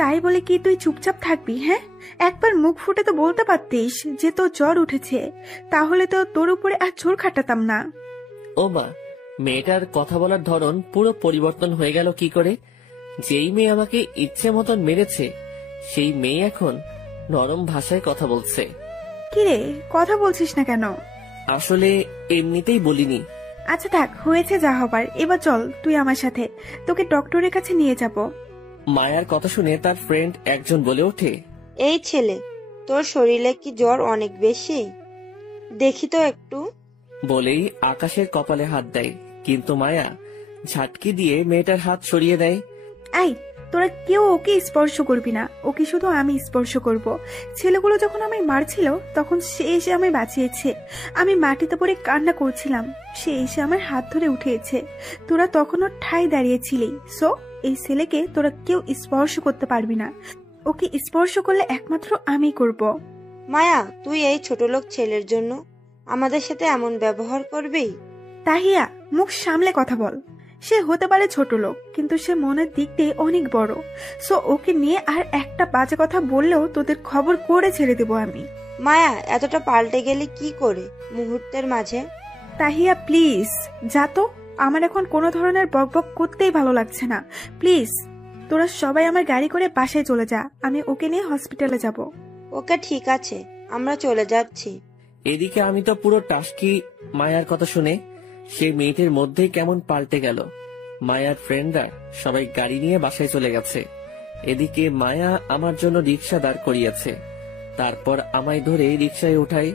তাই বলে কি তুই চুপচাপ থাকবি? হ্যাঁ, একবার মুখ ফুটে তো বলতে পারতিস যে তোর জ্বর উঠেছে, তাহলে তো তোর উপরে আর জোর খাটাতাম না। ও মা, মেয়েটার কথা বলার ধরন পুরো পরিবর্তন হয়ে গেল কি করে? যেই মেয়ে আমাকে ইচ্ছে মতন মেরেছে সেই মেয়ে এখন নরম ভাষায় কথা বলছে। কিরে, কথা বলছিস না কেন? আসলে এমনিতেই বলিনি। আচ্ছা থাক, হয়েছে যা হবার। এবার চল তুই আমার সাথে, তোকে ডক্টরের কাছে নিয়ে যাব। মায়ার কথা শুনে তার ফ্রেন্ড একজন বলে ওঠে, এই ছেলে, তোর শরীরে কি জ্বর অনেক বেশি? দেখি তো একটু। বলেই আকাশের কপালে হাত দেয়, কিন্তু মায়া ঝাটকি দিয়ে মেয়েটার হাত সরিয়ে দেয়। এই, তোরা কেউ ওকে স্পর্শ করবি না, ওকে শুধু আমি স্পর্শ করব। ছেলেগুলো যখন আমায় মারছিল তখন সে এসে আমায় বাঁচিয়েছে। আমি মাটিতে পড়ে কান্না করছিলাম, সে এসে আমার হাত ধরে উঠিয়েছে। তোরা তখনও ঠাই দাঁড়িয়েছিলি। সো এই ছেলেকে তোরা কেউ স্পর্শ করতে পারবি না। ওকে স্পর্শ করলে একমাত্র আমি করব। মায়া, তুই এই ছোট লোক ছেলের জন্য আমাদের সাথে এমন ব্যবহার করবি? তাহিয়া, মুখ সামলে কথা বল। সে হতে পারে ছোট লোক, কিন্তু সে মনের দিক দিয়ে অনেক বড়। সো ওকে নিয়ে আর একটা বাজে কথা বললেও তোদের খবর করে ছেড়ে দেবো আমি। মায়া, এতটা পাল্টে গেলি কি করে মুহূর্তের মাঝে? তাহিয়া প্লিজ যা তো, আমার এখন কোনো ধরনের বকবক করতেই ভালো লাগছে না। প্লিজ তোরা সবাই আমার গাড়ি করে বাসায় চলে যা, আমি ওকে নিয়ে হসপিটালে যাব। ওকে, ঠিক আছে, আমরা চলে যাচ্ছি। এদিকে আমি তো পুরো টাসকি মায়ার কথা শুনে সেই মিনিটের মধ্যেই কেমন পাল্টে গেল। মায়ার ফ্রেন্ডরা সবাই গাড়ি নিয়ে বাসায় চলে গেছে। এদিকে মায়া আমার জন্য রিক্সা দাঁড় করিয়েছে, তারপর আমায় ধরে রিক্সায় উঠাই।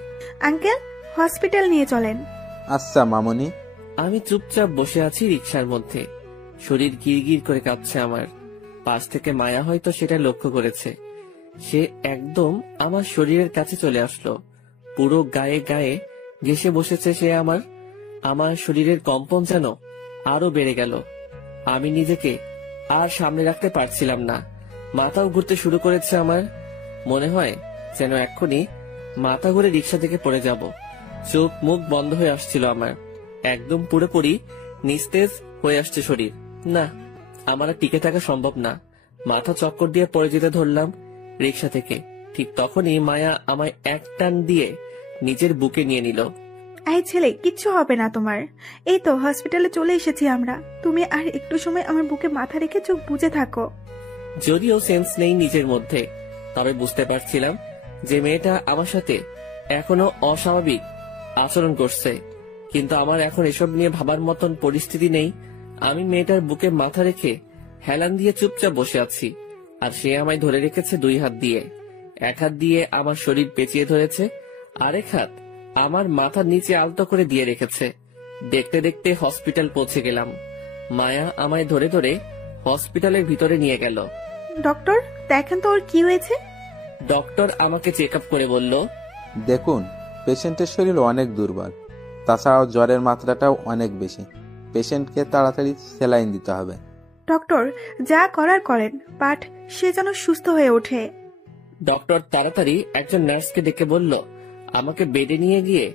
আঙ্কেল, হসপিটাল নিয়ে চলেন। আচ্ছা মামনি। আমি চুপচাপ বসে আছি রিক্সার মধ্যে, শরীর গিরগির করে কাঁপছে আমার। পাশ থেকে মায়া হয়তো সেটা লক্ষ্য করেছে। সে একদম আমার শরীরের কাছে চলে আসলো, পুরো গায়ে গায়ে ঘেঁষে বসেছে সে আমার শরীরের কম্পন যেন আরো বেড়ে গেল। আমি নিজেকে আর সামনে রাখতে পারছিলাম না, মাথাও ঘুরতে শুরু করেছে আমার। মনে হয় যেন এক্ষুনি মাথা ঘুরে রিক্সা থেকে পড়ে যাব। চোখ মুখ বন্ধ হয়ে আসছিল আমার, একদম পুরোপুরি নিস্তেজ হয়ে আসছে শরীর। না, আমার আর টিকে থাকা সম্ভব না। মাথা চক্কর দিয়ে পড়ে যেতে ধরলাম রিক্সা থেকে। ঠিক তখনই মায়া আমায় এক টান দিয়ে নিজের বুকে নিয়ে নিল। এই ছেলে, কিচ্ছু হবে না তোমার। এই তো হসপিটালে চলে এসেছি আমরা। তুমি আর একটু সময় আমার বুকে মাথা রেখে চোখ বুজে থাকো। যদিও সেন্স নেই নিজের মধ্যে, তবে বুঝতে পারছিলাম যে মেয়েটা আমার সাথে এখনো অস্বাভাবিক আচরণ করছে। কিন্তু আমার এখন এসব নিয়ে ভাবার মতন পরিস্থিতি নেই। আমি মেয়েটার বুকে মাথা রেখে হেলান দিয়ে চুপচাপ বসে আছি, আর সে আমায় ধরে রেখেছে 2 হাত দিয়ে। এক হাত দিয়ে আমার শরীর পেঁচিয়ে ধরেছে, আরেক হাত আমার মাথার নিচে আলতো করে দিয়ে রেখেছে। দেখতে দেখতে হসপিটাল পৌঁছে গেলাম। মায়া আমায় ধরে ধরে হসপিটালের ভিতরে নিয়ে গেল। ডক্টর, দেখেন তো ওর কি হয়েছে। ডক্টর আমাকে চেক আপ করে বলল, দেখুন, পেশেন্টের শরীর অনেক দুর্বল, তাছাড়াও জ্বরের মাত্রাটাও অনেক বেশি। পেশেন্টকে তাড়াতাড়ি স্যালাইন দিতে হবে। ডক্টর, যা করার করেন, বাট সে যেন সুস্থ হয়ে ওঠে। ডক্টর তাড়াতাড়ি একজন নার্সকে ডেকে বলল আমাকে বেডে নিয়ে গিয়ে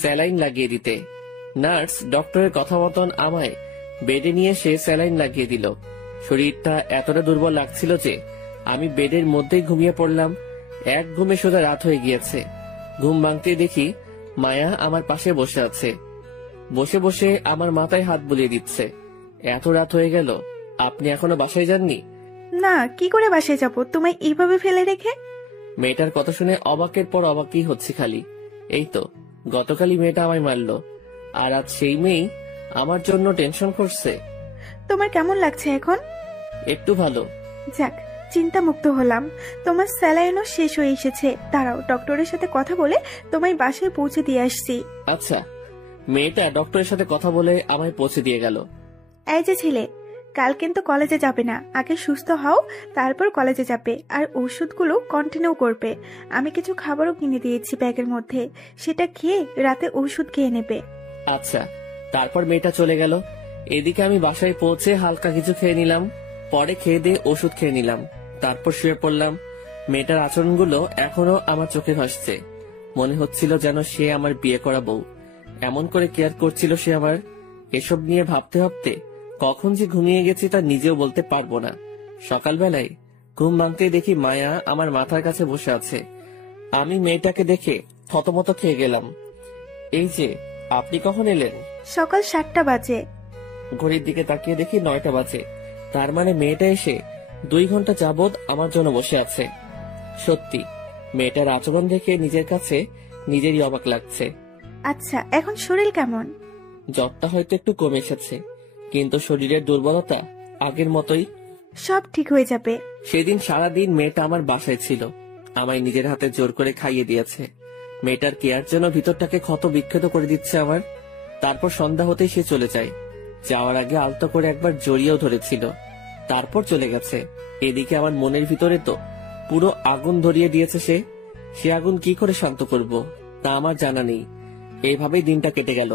স্যালাইন লাগিয়ে দিতে। নার্স ডক্টরের কথা মতন আমায় বেডে নিয়ে সে স্যালাইন লাগিয়ে দিল। শরীরটা এতটা দুর্বল লাগছিল যে আমি বেডের মধ্যেই ঘুমিয়ে পড়লাম। এক ঘুমে সোজা রাত হয়ে গিয়েছে। ঘুম ভাঙতে দেখি মায়া আমার পাশে বসে আছে, বসে বসে আমার মাথায় হাত বুলিয়ে দিচ্ছে। এত রাত হয়ে গেল, আপনি এখনো বাসায় যাননি? না, কি করে বাসায় যাবো তোমায় এইভাবে ফেলে রেখে? মেয়েটার কথা শুনে অবাকের পর অবাকই হচ্ছে খালি। এই তো গতকালই মেয়েটা আমায় মারলো, আর আজ সেই মেয়েই আমার জন্য টেনশন করছে। তোমার কেমন লাগছে এখন? একটু ভালো। যাক, চিন্তা মুক্ত হলাম। তোমার স্যালাইনও শেষ হয়ে এসেছে। দাঁড়াও, ডক্টরের সাথে কথা বলে তোমায় বাসায় পৌঁছে দিয়ে আসছি। আচ্ছা। মেয়েটা ডক্টরের সাথে কথা বলে আমায় পৌঁছে দিয়ে গেল। এই যে ছেলে, কাল কিন্তু কলেজে যাবে না। আগে সুস্থ হও, তারপর কলেজে যাবে। আর ওষুধগুলো কন্টিনিউ করবে। আমি কিছু খাবারও কিনে দিয়েছি ব্যাগের মধ্যে, সেটা খেয়ে রাতে ওষুধ খেয়ে নেবে। আচ্ছা। তারপর মেয়েটা চলে গেল। এদিকে আমি বাসায় পৌঁছে হালকা কিছু খেয়ে নিলাম, পরে খেয়ে দিয়ে ওষুধ খেয়ে নিলাম, তারপর শুয়ে পড়লাম। মেয়েটার আচরণগুলো এখনো আমার চোখে ভাসছে। মনে হচ্ছিল যেন সে আমার বিয়ে করা বউ, এমন করে কেয়ার করছিল সে আমার। এসব নিয়ে ভাবতে ভাবতে কখন যে ঘুমিয়ে গেছি তা নিজেও বলতে পারবো না। সকালবেলায় ঘুম ভাঙতেই দেখি মায়া আমার মাথার কাছে বসে আছে। আমি মেয়েটাকে দেখে থতমত খেয়ে গেলাম। এই যে, আপনি কখন এলেন? সকাল 7টা বাজে। ঘড়ির দিকে তাকিয়ে দেখি 9টা বাজে। তার মানে মেয়েটা এসে 2 ঘন্টা যাবৎ আমার জন্য বসে আছে। সত্যি মেয়েটার আচরণ দেখে নিজের কাছে নিজেরই অবাক লাগছে। আচ্ছা, এখন শরীর কেমন? জ্বরটা হয়তো একটু কমে এসেছে, কিন্তু শরীরের দুর্বলতা আগের মতোই। সব ঠিক হয়ে যাবে। সেদিন সারাদিন মেয়েটা আমার বাসায় ছিল, আমায় নিজের হাতে জোর করে খাইয়ে দিয়েছে। মেয়েটার কেয়ার জন্য ভিতরটাকে ক্ষত বিক্ষত করে দিচ্ছে আমার। তারপর সন্ধ্যা হতেই সে চলে যায়। যাওয়ার আগে আলতো করে একবার জড়িয়েও ধরেছিল, তারপর চলে গেছে। এদিকে আমার মনের ভিতরে তো পুরো আগুন ধরিয়ে দিয়েছে সে আগুন কি করে শান্ত করব তা আমার জানা নেই। এইভাবেই দিনটা কেটে গেল।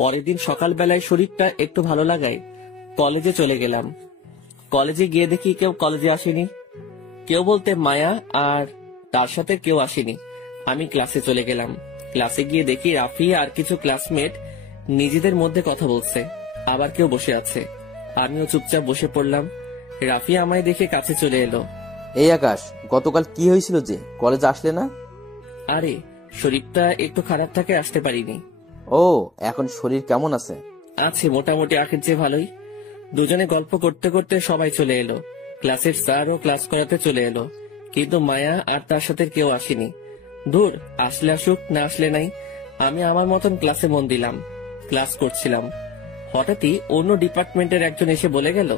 পরের দিন সকালবেলায় শরীরটা একটু ভালো লাগায় কলেজে চলে গেলাম। কলেজে গিয়ে দেখি কেউ কলেজে আসেনি। কেউ বলতে মায়া আর তার সাথে কেউ আসেনি। আমি ক্লাসে চলে গেলাম। ক্লাসে গিয়ে দেখি রাফি আর কিছু ক্লাসমেট নিজেদের মধ্যে কথা বলছে, আবার কেউ বসে আছে। আমিও চুপচাপ বসে পড়লাম। রাফি আমায় দেখে কাছে চলে এলো। এই আকাশ, গতকাল কি হয়েছিল যে কলেজে আসলে না? আরে, শরীরটা একটু খারাপ থাকে, আসতে পারিনি। ও, এখন শরীর কেমন আছে? আছে মোটামুটি, আগের চেয়ে ভালোই। দুজনে গল্প করতে করতে সবাই চলে এলো। ক্লাসের স্যারও ক্লাস করাতে চলে এলো, কিন্তু মায়া আর তার সাথে কেউ আসেনি। দূর, আসলে আসুক, না আসলে নাই। আমি আমার মতন ক্লাসে মন দিলাম। ক্লাস করছিলাম, হঠাৎই অন্য ডিপার্টমেন্টের একজন এসে বলে গেল,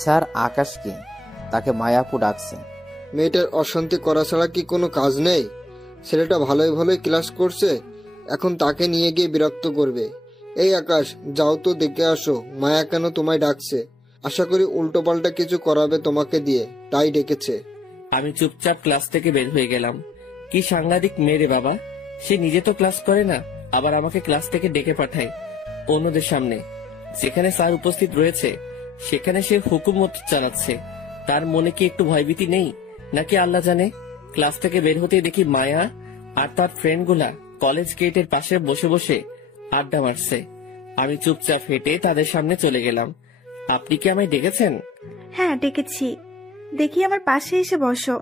স্যার আকাশকে, তাকে মায়াপু ডাকছে। মেয়েটার অশান্তি করা ছাড়া কি কোনো কাজ নেই? ছেলেটা ভালোই ভালোই ক্লাস করছে, এখন তাকে নিয়ে গিয়ে বিরক্ত করবে। এই আকাশ, যাও তো দেখে আসো মায়া কেন তোমায় ডাকছে। আশা করি উল্টো পাল্টা কিছু করাবে তোমাকে দিয়ে, তাই ডেকেছে। আমি চুপচাপ ক্লাস থেকে বের হয়ে গেলাম। কি সাংঘাতিক মেয়ে রে বাবা, সে নিজে তো ক্লাস করে না, আবার আমাকে ক্লাস থেকে ডেকে পাঠায় অন্যদের সামনে। যেখানে স্যার উপস্থিত রয়েছে সেখানে সে হুকুম মতো চালাচ্ছে। তার মনে কি একটু ভয়ভীতি নেই নাকি আল্লাহ জানে। ক্লাস থেকে বের হতেই দেখি মায়া আর তার ফ্রেন্ডগুলা কলেজ গেটের পাশে বসে বসে আড্ডা মারছে। আমি চুপচাপ হেঁটে তাদের সামনে চলে গেলাম। আপনি কি আমায় ডেকেছেন? হ্যাঁ ডেকেছি। দেখি আমার পাশে এসে বসো।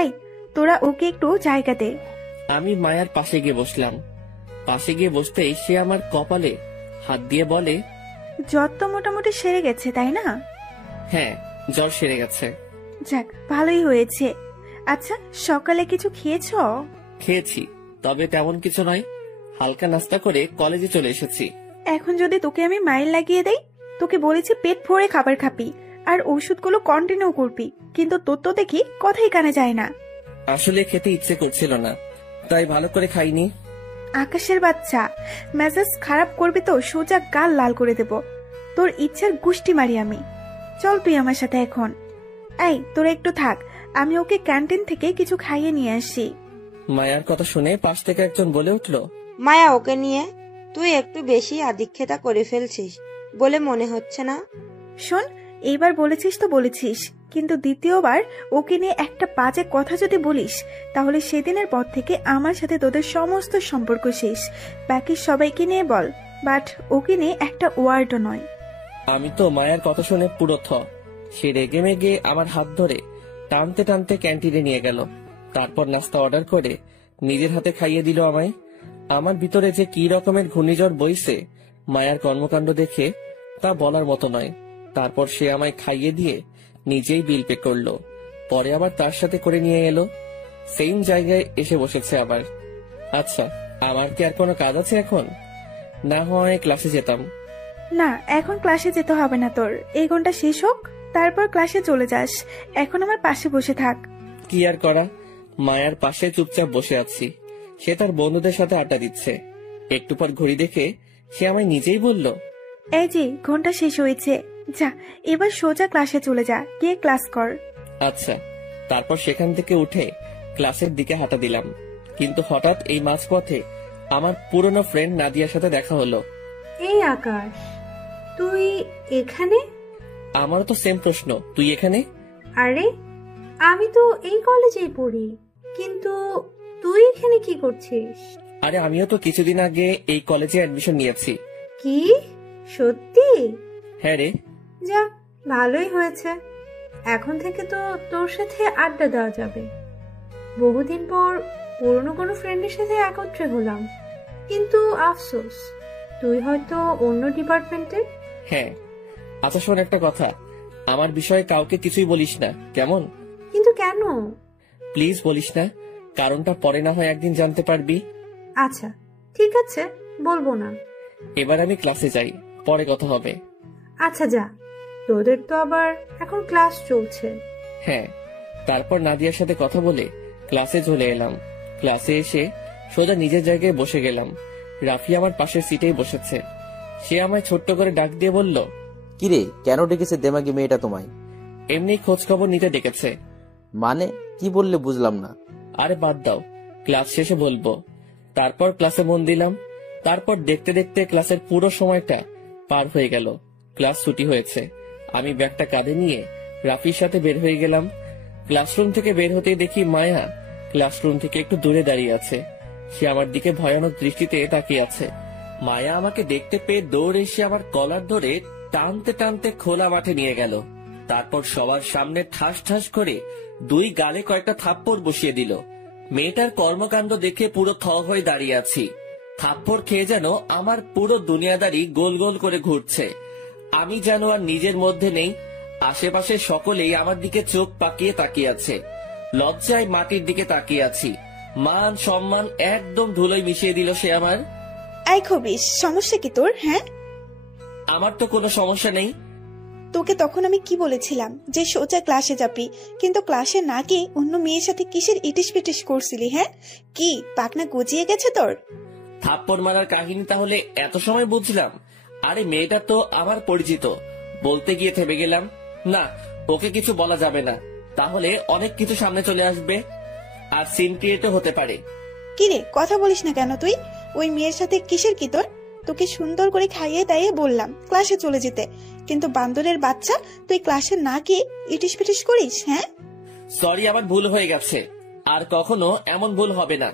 এই তোরা ওকে একটু জায়গা দে। আমি মায়ার পাশে গিয়ে বসলাম। পাশে গিয়ে বসতেই সে আমার কপালে হাত দিয়ে বলে, জ্বর তো মোটামুটি সেরে গেছে তাই না? হ্যাঁ, জ্বর সেরে গেছে। যাক ভালোই হয়েছে। আচ্ছা সকালে কিছু খেয়েছো? খেয়েছি, তবে তেমন কিছু নয়। হালকা নাস্তা করে কলেজে চলে এসেছি। এখন যদি তোকে আমি মাইল লাগিয়ে দেই, তোকে বলেছি পেট ভরে খাবার খাবি আর ওষুধগুলো কন্টিনিউ করবি, কিন্তু তোর তো দেখি কথাই কানে যায় না। আসলে খেতে ইচ্ছে করছিল না, তাই ভালো করে খাইনি। আকাশের বাচ্চা, মেজাজ খারাপ করবি তো সোজা গাল লাল করে দেব। তোর ইচ্ছার গুষ্টি মারি আমি। চল তুই আমার সাথে এখন। এই তোরা একটু থাক, আমি ওকে ক্যান্টিন থেকে কিছু খাইয়ে নিয়ে আসি। মায়ার কথা শুনে পাশ থেকে একজন বলে উঠল, মায়া ওকে নিয়ে তুই একটু বেশি আদিক্ষেতা করে ফেলছিস বলে মনে হচ্ছে না? শোন, এইবার বলেছিস তো বলেছিস, কিন্তু দ্বিতীয়বার ওকে নিয়ে একটা বাজে কথা যদি বলিস তাহলে সেদিনের পর থেকে আমার সাথে তোদের সমস্ত সম্পর্ক শেষ। বাকি সবাইকে নিয়ে বল, বাট ওকে নিয়ে একটা ওয়ার্ডও নয়। আমি তো মায়ার কথা শুনে পুরো থ। সে রেগে মেগে আমার হাত ধরে টানতে টানতে ক্যান্টিনে নিয়ে গেল। তারপর নাস্তা অর্ডার করে নিজের হাতে খাইয়ে দিল আমায়। আমার ভিতরে যে কি রকমের ঘূর্ণিঝড় বইছে মায়ার কর্মকাণ্ড দেখে তা বলার মতো নয়। তারপর সে আমায় খাইয়ে দিয়ে নিজেই বিল পে করলো। পরে আবার তার সাথে করে নিয়ে এলো। সেম জায়গায় এসে বসেছে আবার। আচ্ছা, আমার কি আর কোনো কাজ আছে এখন? না হয় ক্লাসে যেতাম। না, এখন ক্লাসে যেতে হবে না তোর। এই ঘন্টা শেষ হোক, তারপর ক্লাসে চলে যাস। এখন আমার পাশে বসে থাক। কি আর করা, মায়ার পাশে চুপচাপ বসে আছি। সে তার বন্ধুদের সাথে আড্ডা দিচ্ছে। একটু পর ঘড়ি দেখে সে আমায় নিজেই বলল, এই যে ঘন্টা শেষ হয়েছে, যা এবার সোজা ক্লাসে চলে যা, গিয়ে ক্লাস কর। আচ্ছা। তারপর সেখান থেকে উঠে ক্লাসের দিকে হাঁটা দিলাম। কিন্তু হঠাৎ এই মাঝপথে আমার পুরনো ফ্রেন্ড নাদিয়ার সাথে দেখা হলো। এই আকাশ, তুই এখানে? আমারও তো সেম প্রশ্ন, তুই এখানে? আরে আমি তো এই কলেজেই পড়ি, কিন্তু তুই এখানে কি করছিস? আরে আমিও তো কিছুদিন আগে এই কলেজে অ্যাডমিশন নিয়েছি। কি সত্যি? হ্যাঁ রে। যা, ভালোই হয়েছে। এখন থেকে তো তোর সাথে আড্ডা দেওয়া যাবে। বহুদিন পর পুরনো কোনো ফ্রেন্ডের সাথে একত্রে হলাম, কিন্তু আফসোস তুই হয়তো অন্য ডিপার্টমেন্টের। হ্যাঁ। আচ্ছা শোন একটা কথা, আমার বিষয়ে কাউকে কিছুই বলিস না, কেমন? কিন্তু কেন? প্লিজ বলিস না, কারণটা পরে না হয় একদিন জানতে পারবি। আচ্ছা ঠিক আছে, বলবো না। এবার আমি ক্লাসে যাই, পরে কথা হবে। আচ্ছা যা, তোদের তো আবার এখন ক্লাস চলছে। হ্যাঁ। তারপর নাদিয়ার সাথে কথা বলে ক্লাসে চলে এলাম। ক্লাসে এসে সোজা নিজের জায়গায় বসে গেলাম। রাফি আমার পাশের সিটেই বসেছে। সে আমায় ছোট্ট করে ডাক দিয়ে বলল, কিরে, কেন ডেকেছে দেমাগি মেয়েটা তোমায়? এমনি খোঁজ খবর নিতে ডেকেছে। মানে কি বললে বুঝলাম না। আরে বাদ দাও, ক্লাস শেষে বলবো। তারপর ক্লাসে মন দিলাম। তারপর দেখতে দেখতে ক্লাসের পুরো সময়টা পার হয়ে গেল। ক্লাস ছুটি হয়েছে। আমি ব্যাগটা কাঁধে নিয়ে রাফির সাথে বের হয়ে গেলাম। ক্লাসরুম থেকে বের হতে দেখি মায়া ক্লাসরুম থেকে একটু দূরে দাঁড়িয়ে আছে। সে আমার দিকে ভয়ানক দৃষ্টিতে তাকিয়ে আছে। মায়া আমাকে দেখতে পেয়ে দৌড়ে এসে আমার কলার ধরে টানতে টানতে খোলা মাঠে নিয়ে গেল। তারপর সবার সামনে ঠাস ঠাস করে দুই গালে কয়েকটা থাপ্পড় বসিয়ে দিল। মেয়েটার কর্মকাণ্ড দেখে পুরো থ হয়ে দাঁড়িয়ে আছি। থাপ্পড় খেয়ে যেন আমার পুরো দুনিয়াদারি গোল গোল করে ঘুরছে। আমি যেন আর নিজের মধ্যে নেই। আশেপাশে সকলেই আমার দিকে চোখ পাকিয়ে তাকিয়ে আছে। লজ্জায় মাটির দিকে তাকিয়ে আছি। মান সম্মান একদম ধুলোয় মিশিয়ে দিল সে আমার। এই খবিস, সমস্যা কি তোর? হ্যাঁ, আমার তো কোনো সমস্যা নেই। তোকে তখন আমি কি বলেছিলাম যে সোজা ক্লাসে যাবি, কিন্তু ক্লাসে না গিয়ে অন্য মেয়ের সাথে কিসের ইটিস পিটিস করছিলি? হ্যাঁ, কি পাকনা গজিয়ে গেছে তোর? থাপ্পড় মারার কাহিনী তাহলে এত সময় বুঝলাম। আরে মেয়েটা তো আমার পরিচিত, বলতে গিয়ে থেমে গেলাম। না, ওকে কিছু বলা যাবে না, তাহলে অনেক কিছু সামনে চলে আসবে আর সিন ক্রিয়েটও হতে পারে। কি রে, কথা বলিস না কেন তুই? ওই মেয়ের সাথে কিসের কি তোর? তোকে সুন্দর করে খাইয়ে দাইয়ে বললাম ক্লাসে চলে যেতে, কিন্তু বান্দরের বাচ্চা তুই ক্লাসে না গিয়ে ইটিস পিটিস করিস। হ্যাঁ, সরি, আমার ভুল হয়ে গেছে, আর কখনো এমন ভুল হবে না।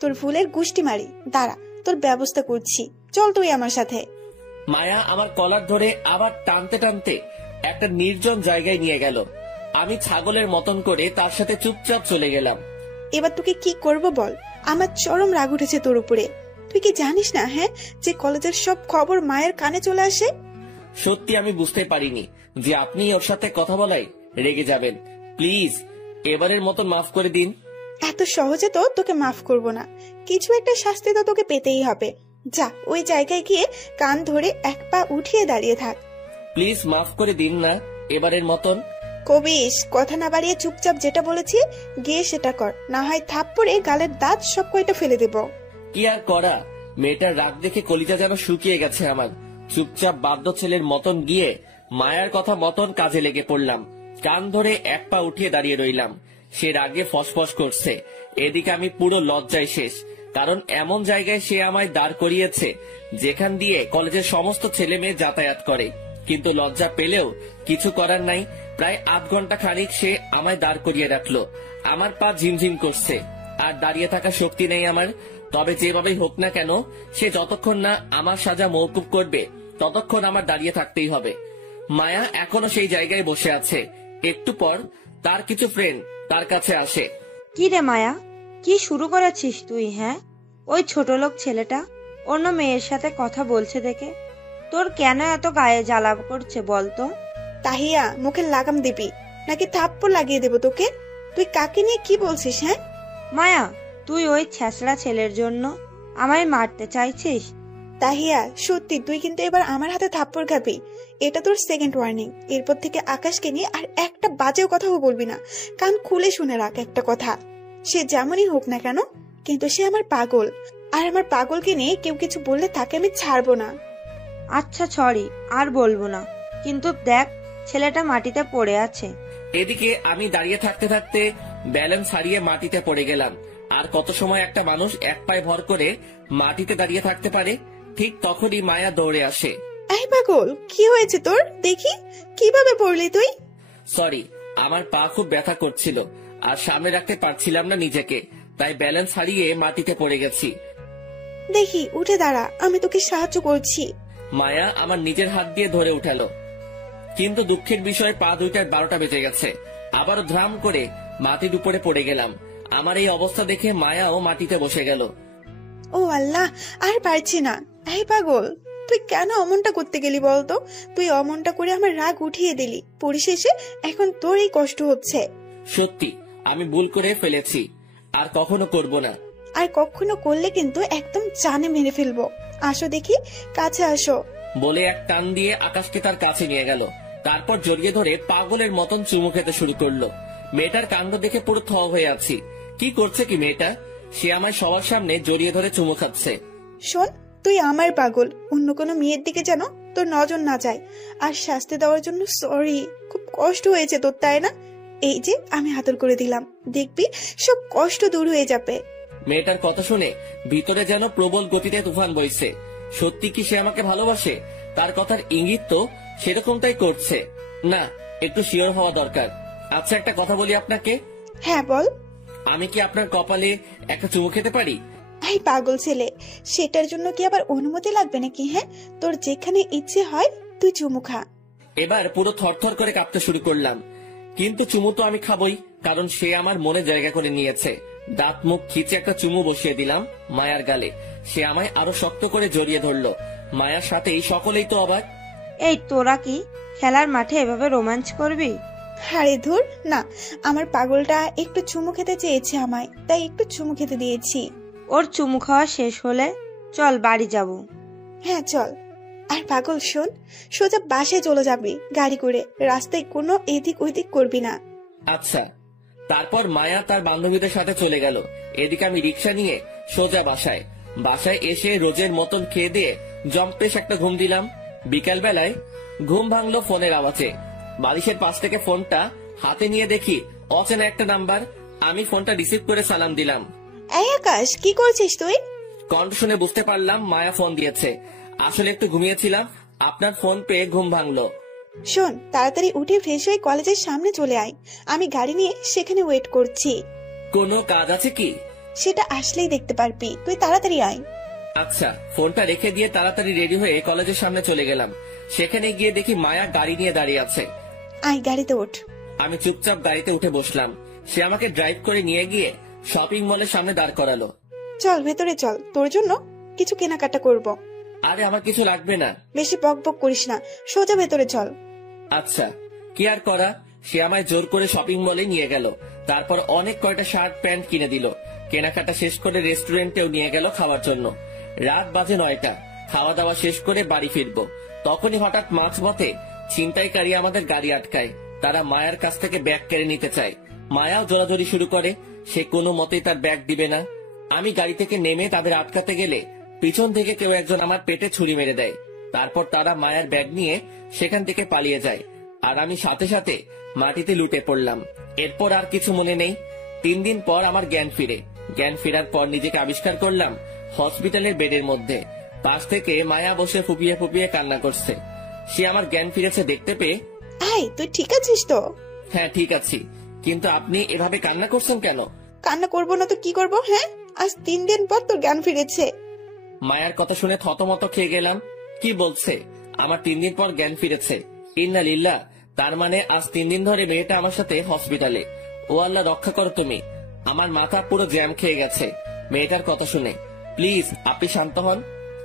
তোর ভুলের গুষ্টি মারি, দাঁড়া তোর ব্যবস্থা করছি, চল তুই আমার সাথে। মায়া আমার কলার ধরে আবার টানতে টানতে একটা নির্জন জায়গায় নিয়ে গেল। আমি ছাগলের মতন করে তার সাথে চুপচাপ চলে গেলাম। এবার তোকে কি করব বল? আমার চরম রাগ উঠেছে তোর উপরে। তুই কি জানিস না হ্যাঁ, যে কলেজের সব খবর মায়ের কানে চলে আসে? সত্যি আমি বুঝতে পারিনি যে আপনি ওর সাথে কথা বলাই রেগে যাবেন। প্লিজ এবারের মতন মাফ করে দিন। এত সহজে তো তোকে মাফ করব না, কিছু একটা শাস্তি তো তোকে পেতেই হবে। যা ওই জায়গায় গিয়ে কান ধরে এক পা উঠিয়ে দাঁড়িয়ে থাক। প্লিজ মাফ করে দিন না এবারের মতন। কবিস, কথা না বাড়িয়ে চুপচাপ যেটা বলেছি গিয়ে সেটা কর, না হয় থাপ্পড়ে গালের দাঁত সব কয়টা ফেলে দেব। কি আর করা, মেয়েটার রাগ দেখে কলিজা যেন শুকিয়ে গেছে আমার। চুপচাপ বাধ্য ছেলের মতন গিয়ে মায়ার কথা মতন কাজে লেগে পড়লাম। কান ধরে এক পা উঠিয়ে দাঁড়িয়ে রইলাম। সে রাগে ফসফস করছে, এদিকে আমি পুরো লজ্জায় শেষ, কারণ এমন জায়গায় সে আমায় দাঁড় করিয়েছে যেখান দিয়ে কলেজের সমস্ত ছেলে মেয়ে যাতায়াত করে। কিন্তু লজ্জা পেলেও কিছু করার নাই। প্রায় আধ ঘন্টা খানিক সে আমায় দাঁড় করিয়ে রাখলো। আমার পা ঝিমঝিম করছে, আর দাঁড়িয়ে থাকার শক্তি নেই আমার। তবে যেভাবেই হোক না কেন, সে যতক্ষণ না আমার সাজা মওকুফ করবে ততক্ষণ আমার দাঁড়িয়ে থাকতেই হবে। মায়া এখনো সেই জায়গায় বসে আছে। একটু পর তার কিছু ফ্রেন্ড তার কাছে আসে। কি রে মায়া, কি শুরু করেছিস তুই? হ্যাঁ, ওই ছোট লোক ছেলেটা অন্য মেয়ের সাথে কথা বলছে দেখে তোর কেন এত গায়ে জ্বালা করছে বলতো? তাহিয়া, মুখে লাগাম দিবি নাকি থাপ্পড় লাগিয়ে দেব তোকে? তুই কাকে নিয়ে কি বলছিস? হ্যাঁ মায়া, তুই ওই ছ্যাঁচড়া ছেলের জন্য আমায় মারতে চাইছিস? তাহিয়া, সত্যি তুই কিন্তু এবার আমার হাতে থাপ্পড় খাবি। এটা তোর সেকেন্ড ওয়ার্নিং। এরপর থেকে আকাশকে নিয়ে আর একটা বাজেও কথাও বলবি না। কান খুলে শুনে রাখ একটা কথা, সে যেমনই হোক না কেন, কিন্তু সে আমার পাগল, আর আমার পাগলকে নিয়ে কেউ কিছু বললে তাকে আমি ছাড়বো না। আচ্ছা সরি, আর বলবো না, কিন্তু দেখ ছেলেটা মাটিতে পড়ে আছে। এদিকে আমি দাঁড়িয়ে থাকতে থাকতে ব্যালেন্স হারিয়ে মাটিতে পড়ে গেলাম। আর কত সময় একটা মানুষ এক পায়ে ভর করে মাটিতে দাঁড়িয়ে থাকতে পারে? ঠিক তখনই মায়া দৌড়ে আসে। এই পাগল, কি হয়েছে তোর? দেখি কিভাবে পড়লি তুই? সরি, আমার পা খুব ব্যথা করছিল আর সামনে রাখতে পারছিলাম না নিজেকে, তাই ব্যালেন্স হারিয়ে মাটিতে পড়ে গেছি। দেখি উঠে দাঁড়া, আমি তোকে সাহায্য করছি। মায়া আমার নিজের হাত দিয়ে ধরে উঠালো, কিন্তু দুঃখের বিষয় পা দুইটার 12টা বেজে গেছে। আবারও ধ্রাম করে মাটির উপরে পড়ে গেলাম। আমার এই অবস্থা দেখে মায়াও মাটিতে বসে গেল। ও আল্লাহ, আর পারছি না। এই পাগল, তুই কেন অমনটা করতে গেলি বলতো? তুই অমনটা করে আমার রাগ উঠিয়ে দিলি, পরিশেষে এখন তোর এই কষ্ট হচ্ছে। সত্যি আমি ভুল করে ফেলেছি, আর কখনো করব না। আর কখনো করলে কিন্তু একদম জানে মেরে ফেলবো। আসো দেখি, কাছে আসো। বলে এক টান দিয়ে আকাশকে তার কাছে নিয়ে গেল। তারপর জড়িয়ে ধরে পাগলের মতন চুমু খেতে শুরু করলো। মেয়েটার কাণ্ড দেখে পুরো থ হয়ে আছি। কি করছে কি মেয়েটা? সে আমায় সবার সামনে জড়িয়ে ধরে চুমু খাচ্ছে। শোন, তুই আমার পাগল, অন্য কোনো মেয়ের দিকে যেন তোর নজর না যায়। আর শাস্তি দেওয়ার জন্য সরি, খুব কষ্ট হয়েছে তোর, তাই না? এই যে আমি হাতল করে দিলাম, দেখবি সব কষ্ট দূর হয়ে যাবে। মেয়েটার কথা শুনে ভিতরে যেন প্রবল গতিতে তুফান বইছে। সত্যি কি সে আমাকে ভালোবাসে? তার কথার ইঙ্গিত তো সেরকমটাই করছে। না, একটু শিওর হওয়া দরকার। আচ্ছা, একটা কথা বলি আপনাকে। হ্যাঁ বল। আমি কি আপনার কপালে একটা চুমু খেতে পারি? এই পাগল ছেলে, সেটার জন্য কি আবার অনুমতি লাগবে নাকি? হ্যাঁ, তোর যেখানে ইচ্ছে হয় তুই চুমু খা। এবার পুরো থরথর করে কাঁপতে শুরু করলাম। কিন্তু চুমু তো আমি খাবই, কারণ সে আমার মনে জায়গা করে নিয়েছে। দাঁত মুখ খিচে একটা চুমু বসিয়ে দিলাম মায়ার গালে। সে আমায় আরো শক্ত করে জড়িয়ে ধরলো। মায়ার সাথে এই সকলেই তো অবাক। এই তোরা কি খেলার মাঠে এভাবে রোমাঞ্চ করবি? আরে ধুর না, আমার পাগলটা একটু চুমু খেতে চেয়েছে আমায়, তাই একটু চুমু খেতে দিয়েছি। ওর চুমু খাওয়া শেষ হলে চল বাড়ি যাব। হ্যাঁ চল। আর পাগল শোন, সোজা বাসায় চলে যাবি গাড়ি করে, রাস্তায় কোনো এদিক ওইদিক করবি না। আচ্ছা। তারপর মায়া তার বান্ধবীদের সাথে চলে গেল। এদিকে আমি রিক্সা নিয়ে সোজা বাসায় এসে রোজের মতন খেয়ে দিয়ে জম্পেশ একটা ঘুম দিলাম। বিকাল বেলায় ঘুম ভাঙলো ফোনের আওয়াজে। বালিশের পাশ থেকে ফোনটা হাতে নিয়ে দেখি অচেনা একটা নাম্বার। আমি ফোনটা রিসিভ করে সালাম দিলাম। এই আকাশ, কি করছিস তুই? কণ্ঠ শুনে বুঝতে পারলাম মায়া ফোন দিয়েছে। আসলে একটু ঘুমিয়েছিলাম, আপনার ফোন পেয়ে ঘুম ভাঙলো। শোন, তাড়াতাড়ি উঠে ফ্রেশ হয়ে কলেজের সামনে চলে আয়, আমি গাড়ি নিয়ে সেখানে ওয়েট করছি। কোনো কাজ আছে কি? সেটা আসলেই দেখতে পারবি, তুই তাড়াতাড়ি আয়। আচ্ছা। ফোনটা রেখে দিয়ে তাড়াতাড়ি রেডি হয়ে কলেজের সামনে চলে গেলাম। সেখানে গিয়ে দেখি মায়া গাড়ি নিয়ে দাঁড়িয়ে আছে। আয় গাড়িতে ওঠ। আমি চুপচাপ গাড়িতে উঠে বসলাম। সে আমাকে ড্রাইভ করে নিয়ে গিয়ে শপিং মলের সামনে দাঁড় করালো। চল ভেতরে চল, তোর জন্য কিছু কেনাকাটা করব। আরে আমার কিছু লাগবে না। বেশি বক বক করিস না, সোজা ভেতরে চল। আচ্ছা। কি আর করা, সে আমায় জোর করে শপিং মলে নিয়ে গেল। তারপর অনেক কয়টা শার্ট প্যান্ট কিনে দিল। কেনাকাটা শেষ করে রেস্টুরেন্টেও নিয়ে গেল খাওয়ার জন্য। রাত বাজে 9টা। খাওয়া দাওয়া শেষ করে বাড়ি ফিরবো, তখনই হঠাৎ মাঝপথে ছিনতাইকারী আমাদের গাড়ি আটকায়। তারা মায়ার কাছ থেকে ব্যাগ কেড়ে নিতে চায়। মায়াও জোরাজোরি শুরু করে। সে কোনো মতেই তার ব্যাগ দিবে না। আমি গাড়ি থেকে নেমে তাদের আটকাতে গেলে পিছন থেকে কেউ একজন আমার পেটে ছুরি মেরে দেয়। তারপর তারা মায়ের ব্যাগ নিয়ে সেখান থেকে পালিয়ে যায়, আর আমি সাথে সাথে মাটিতে লুটে পড়লাম। এরপর আর কিছু মনে নেই। 3 দিন পর আমার জ্ঞান ফিরে। জ্ঞান ফেরার পর নিজেকে আবিষ্কার করলাম হসপিটালের বেডের মধ্যে। পাশ থেকে মায়া বসে ফুপিয়ে ফুপিয়ে কান্না করছে। সে আমার জ্ঞান ফিরেছে দেখতে পেয়ে, আয় তুই ঠিক আছিস তো? হ্যাঁ ঠিক আছি, কিন্তু আপনি এভাবে কান্না করছেন কেন? কান্না করবো না তো কি করবো? হ্যাঁ, আজ 3 দিন পর তোর জ্ঞান ফিরেছে। মায়ার কথা শুনে থতমত খেয়ে গেলাম। কি বলছে? আমার 3 দিন পর জ্ঞান ফিরেছে? ইন্না লিল্লাহ। তার মানে আজ 3 দিন ধরে মেয়েটা আমার সাথে হসপিটালে। ও আল্লাহ রক্ষা করো তুমি। আমার মাথা পুরো জ্যাম খেয়ে গেছে মেয়েটার কথা শুনে। প্লিজ আপনি শান্ত হন,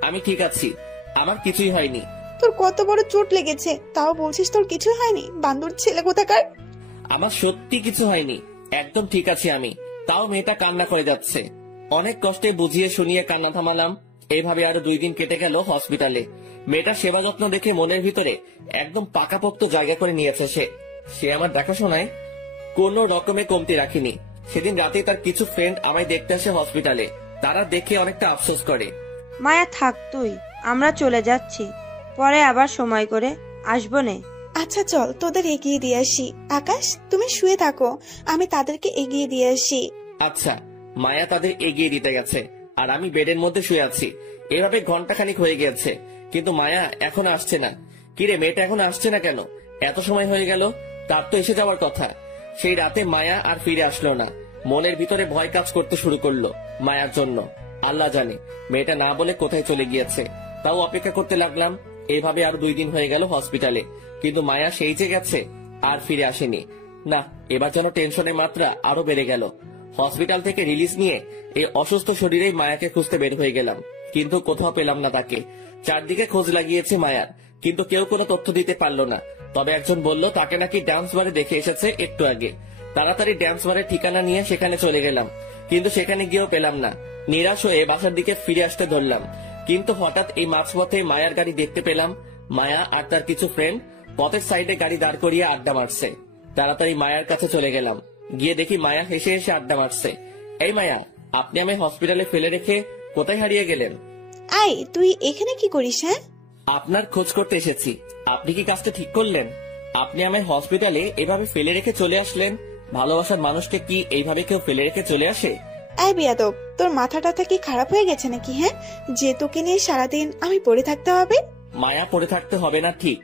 আমি ঠিক আছি, আমার কিছুই হয়নি। তোর কত বড় চোট লেগেছে, তাও বলছিস তোর কিছু হয়নি? বান্দর ছেলে কোথাকার। আমার সত্যি কিছু হয়নি, একদম ঠিক আছি আমি। তাও মেয়েটা কান্না করে যাচ্ছে। অনেক কষ্টে বুঝিয়ে শুনিয়ে কান্না থামালাম। এইভাবে আরো 2 দিন কেটে গেল হসপিটালে। মেয়েটার সেবা যত্ন দেখে মনের ভিতরে একদম পাকাপোক্ত জায়গা করে নিয়েছে সে আমার দেখাশোনায় কোনো রকমে কমতি রাখিনি। সেদিন রাতে তার কিছু ফ্রেন্ড আমায় দেখতে আসে হসপিটালে। তারা দেখে অনেকটা আফসোস করে। মায়া থাক তুই, আমরা চলে যাচ্ছি, পরে আবার সময় করে আসবো নে। আচ্ছা চল তোদের এগিয়ে দিয়ে আসি। আকাশ তুমি শুয়ে থাকো, আমি তাদেরকে এগিয়ে দিয়ে আসি। আচ্ছা। মায়া তাদের এগিয়ে দিতে গেছে আর আমি বেডের মধ্যে শুয়ে আছি। এভাবে ঘন্টাখানিক হয়ে গেছে, কিন্তু মায়া এখন আসছে না। কিরে মেয়েটা এখন আসছে না কেন? এত সময় হয়ে গেল, তার তো এসে যাওয়ার কথা। সেই রাতে মায়া আর ফিরে আসলো না। মনের ভিতরে ভয় কাজ করতে শুরু করলো মায়ার জন্য। আল্লাহ জানে মেয়েটা না বলে কোথায় চলে গিয়েছে। তাও অপেক্ষা করতে লাগলাম। এইভাবে আর 2 দিন হয়ে গেল হসপিটালে, কিন্তু মায়া সেই যে গেছে আর ফিরে আসেনি। না, এবার যেন টেনশনের মাত্রা আরো বেড়ে গেল। হসপিটাল থেকে রিলিজ নিয়ে এই অসুস্থ শরীরেই মায়াকে খুঁজতে বের হয়ে গেলাম, কিন্তু কোথাও পেলাম না তাকে। চারদিকে খোঁজ লাগিয়েছে মায়ার, কিন্তু কেউ কোনো তথ্য দিতে পারলো না। তবে একজন বলল তাকে নাকি ডান্স বারে দেখে এসেছে একটু আগে। তাড়াতাড়ি ডান্স বারের ঠিকানা নিয়ে সেখানে চলে গেলাম, কিন্তু সেখানে গিয়েও পেলাম না। নিরাশ হয়ে বাসার দিকে ফিরে আসতে ধরলাম, কিন্তু হঠাৎ এই মাঝপথে মায়ার গাড়ি দেখতে পেলাম। মায়া আর তার কিছু ফ্রেন্ড পথের সাইডে গাড়ি দাঁড় করিয়ে আড্ডা মারছে। তাড়াতাড়ি মায়ার কাছে চলে গেলাম। গিয়ে দেখি মায়া হেসে হেসে আড্ডা মারছে। এই মায়া, আপনি আমায় হসপিটালে ফেলে রেখে কোথায় হারিয়ে গেলেন? আয় তুই এখানে কি করিস? হ্যাঁ, আপনার খোঁজ করতে এসেছি। আপনি কি কাজটা ঠিক করলেন? আপনি আমায় হসপিটালে এভাবে ফেলে রেখে চলে আসলেন। ভালোবাসার মানুষকে কি এইভাবে কেউ ফেলে রেখে চলে আসে? আয় বেয়াদব, তোর মাথাটা কি খারাপ হয়ে গেছে নাকি? হ্যাঁ, যে তোকে নিয়ে সারাদিন আমি পড়ে থাকতে হবে? মায়া পড়ে থাকতে হবে না ঠিক,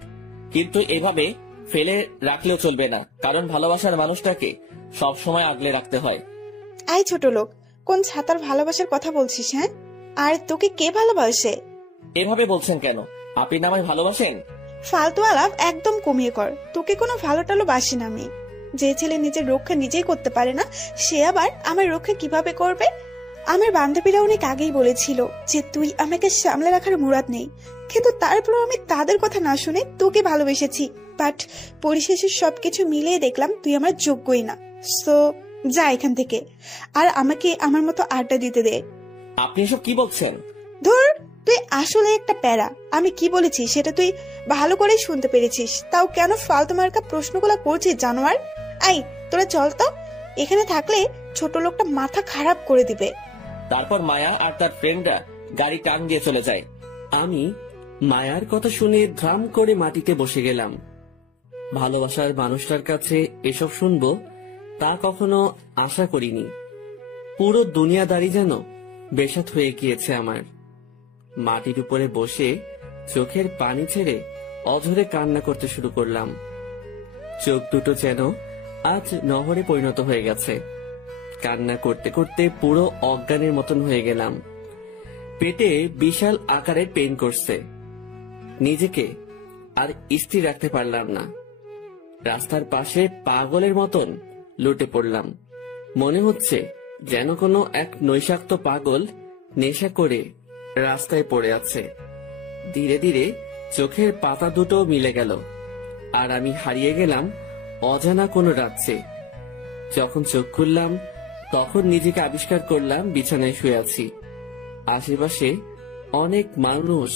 কিন্তু এভাবে ফেলে রাখলেও চলবে না, কারণ ভালোবাসার মানুষটাকে সব সময় আগলে রাখতে হয়। আয় ছোট লোক, কোন ছাতার ভালোবাসার কথা বলছিস? হ্যাঁ, আর তোকে কে ভালোবাসে? এভাবে বলছেন কেন? আপনি না আমায় ভালোবাসেন? ফালতু আলাপ একদম কমিয়ে কর। তোকে কোনো ভালো টালো বাসি না আমি। যে ছেলে নিজের রক্ষা নিজেই করতে পারে না, সে আবার আমার রক্ষা কিভাবে করবে? আমার বান্ধবীরা অনেক আগেই বলেছিল যে তুই আমাকে সামলে রাখার মুরাদ নেই, কিন্তু তারপর আমি তাদের কথা না শুনে তোকে ভালোবেসেছি। বাট পরিশেষে সবকিছু মিলিয়ে দেখলাম তুই আমার যোগ্যই না। সো যা এখান থেকে, আর আমাকে আমার মতো আড্ডা দিতে দে। আপনি এসব কি বলছেন? ধুর, তুই আসলে একটা প্যারা। আমি কি বলেছি সেটা তুই ভালো করেই শুনতে পেরেছিস, তাও কেন ফালতু মার্কা প্রশ্নগুলো করছিস জানোয়ার? আই তোরা চল তো, এখানে থাকলে ছোট লোকটা মাথা খারাপ করে দিবে। তারপর মায়া আর তার ফ্রেন্ডরা গাড়ি টান দিয়ে চলে যায়। আমি মায়ার কথা শুনে ধ্রাম করে মাটিতে বসে গেলাম। ভালোবাসার মানুষটার কাছে এসব শুনবো তা কখনো আশা করিনি। পুরো দুনিয়াদারি যেন বেসাত হয়ে গিয়েছে আমার। মাটির উপরে বসে চোখের পানি ছেড়ে অঝরে কান্না করতে শুরু করলাম। চোখ দুটো যেন আজ নহরে পরিণত হয়ে গেছে। কান্না করতে করতে পুরো অজ্ঞানের মতন হয়ে গেলাম। পেটে বিশাল আকারের পেইন করছে, নিজেকে আর স্থির রাখতে পারলাম না। রাস্তার পাশে পাগলের মতন লুটে পড়লাম। মনে হচ্ছে যেন কোনো এক নৈশাক্ত পাগল নেশা করে রাস্তায় পড়ে আছে। ধীরে ধীরে চোখের পাতা দুটো মিলে গেল, আর আমি হারিয়ে গেলাম অজানা কোনো রাজ্যে। যখন চোখ খুললাম তখন নিজেকে আবিষ্কার করলাম বিছানায় শুয়ে আছি। আশেপাশে অনেক মানুষ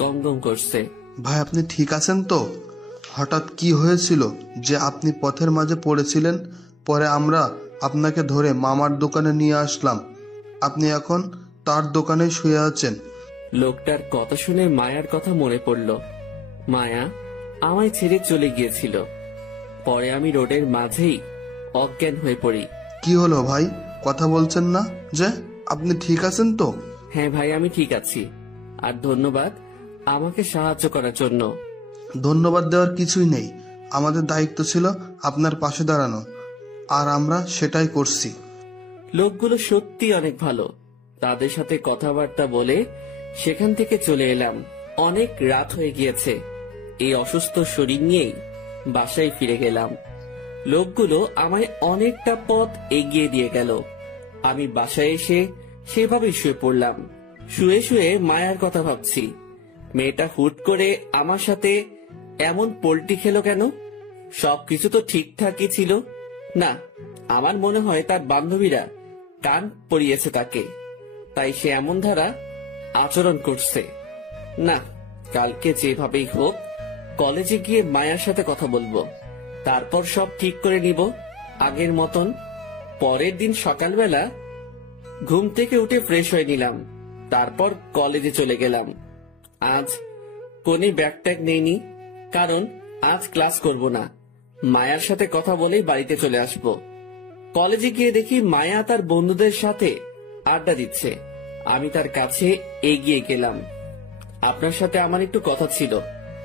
গমগম করছে। ভাই আপনি ঠিক আছেন তো? হঠাৎ কি হয়েছিল যে আপনি পথের মাঝে পড়েছিলেন? পরে আমরা আপনাকে ধরে মামার দোকানে নিয়ে আসলাম, আপনি এখন তার দোকানে শুয়ে আছেন। লোকটার কথা শুনে মায়ার কথা মনে পড়ল। মায়া আমায় ছেড়ে চলে গিয়েছিল। পরে আমি রোডের মাঝেই অজ্ঞান হয়ে পড়ি। কি হলো ভাই, কথা বলছেন না যে? আপনি ঠিক আছেন তো? হ্যাঁ ভাই, আমি ঠিক আছি। আর ধন্যবাদ আমাকে সাহায্য করার জন্য। ধন্যবাদ দেওয়ার কিছুই নেই, আমাদের দায়িত্ব ছিল আপনার পাশে দাঁড়ানো, আর আমরা সেটাই করছি। লোকগুলো সত্যি অনেক ভালো। তাদের সাথে কথাবার্তা বলে সেখান থেকে চলে এলাম। অনেক রাত হয়ে গিয়েছে। এই অসুস্থ শরীর নিয়েই বাসায় ফিরে গেলাম। লোকগুলো আমায় অনেকটা পথ এগিয়ে দিয়ে গেল। আমি বাসায় এসে সেভাবেই শুয়ে পড়লাম। শুয়ে শুয়ে মায়ার কথা ভাবছি। মেয়েটা হুট করে আমার সাথে এমন পোল্টি খেলো কেন? সবকিছু তো ঠিকঠাকই ছিল না। আমার মনে হয় তার বান্ধবীরা কান পরিয়েছে তাকে, তাই সে এমন ধারা আচরণ করছে। না, কালকে যেভাবেই হোক কলেজে গিয়ে মায়ার সাথে কথা বলবো, তারপর সব ঠিক করে নিব আগের মতন। পরের দিন সকালবেলা ঘুম থেকে উঠে ফ্রেশ হয়ে নিলাম, তারপর কলেজে চলে গেলাম। আজ কোনি ব্যাগ ট্যাগ নেইনি, কারণ আজ ক্লাস করব না। মায়ার সাথে কথা বলেই বাড়িতে চলে আসব। কলেজে গিয়ে দেখি মায়া তার বন্ধুদের সাথে আড্ডা দিচ্ছে। আমি তার কাছে এগিয়ে গেলাম। আপনার সাথে আমার একটু কথা ছিল।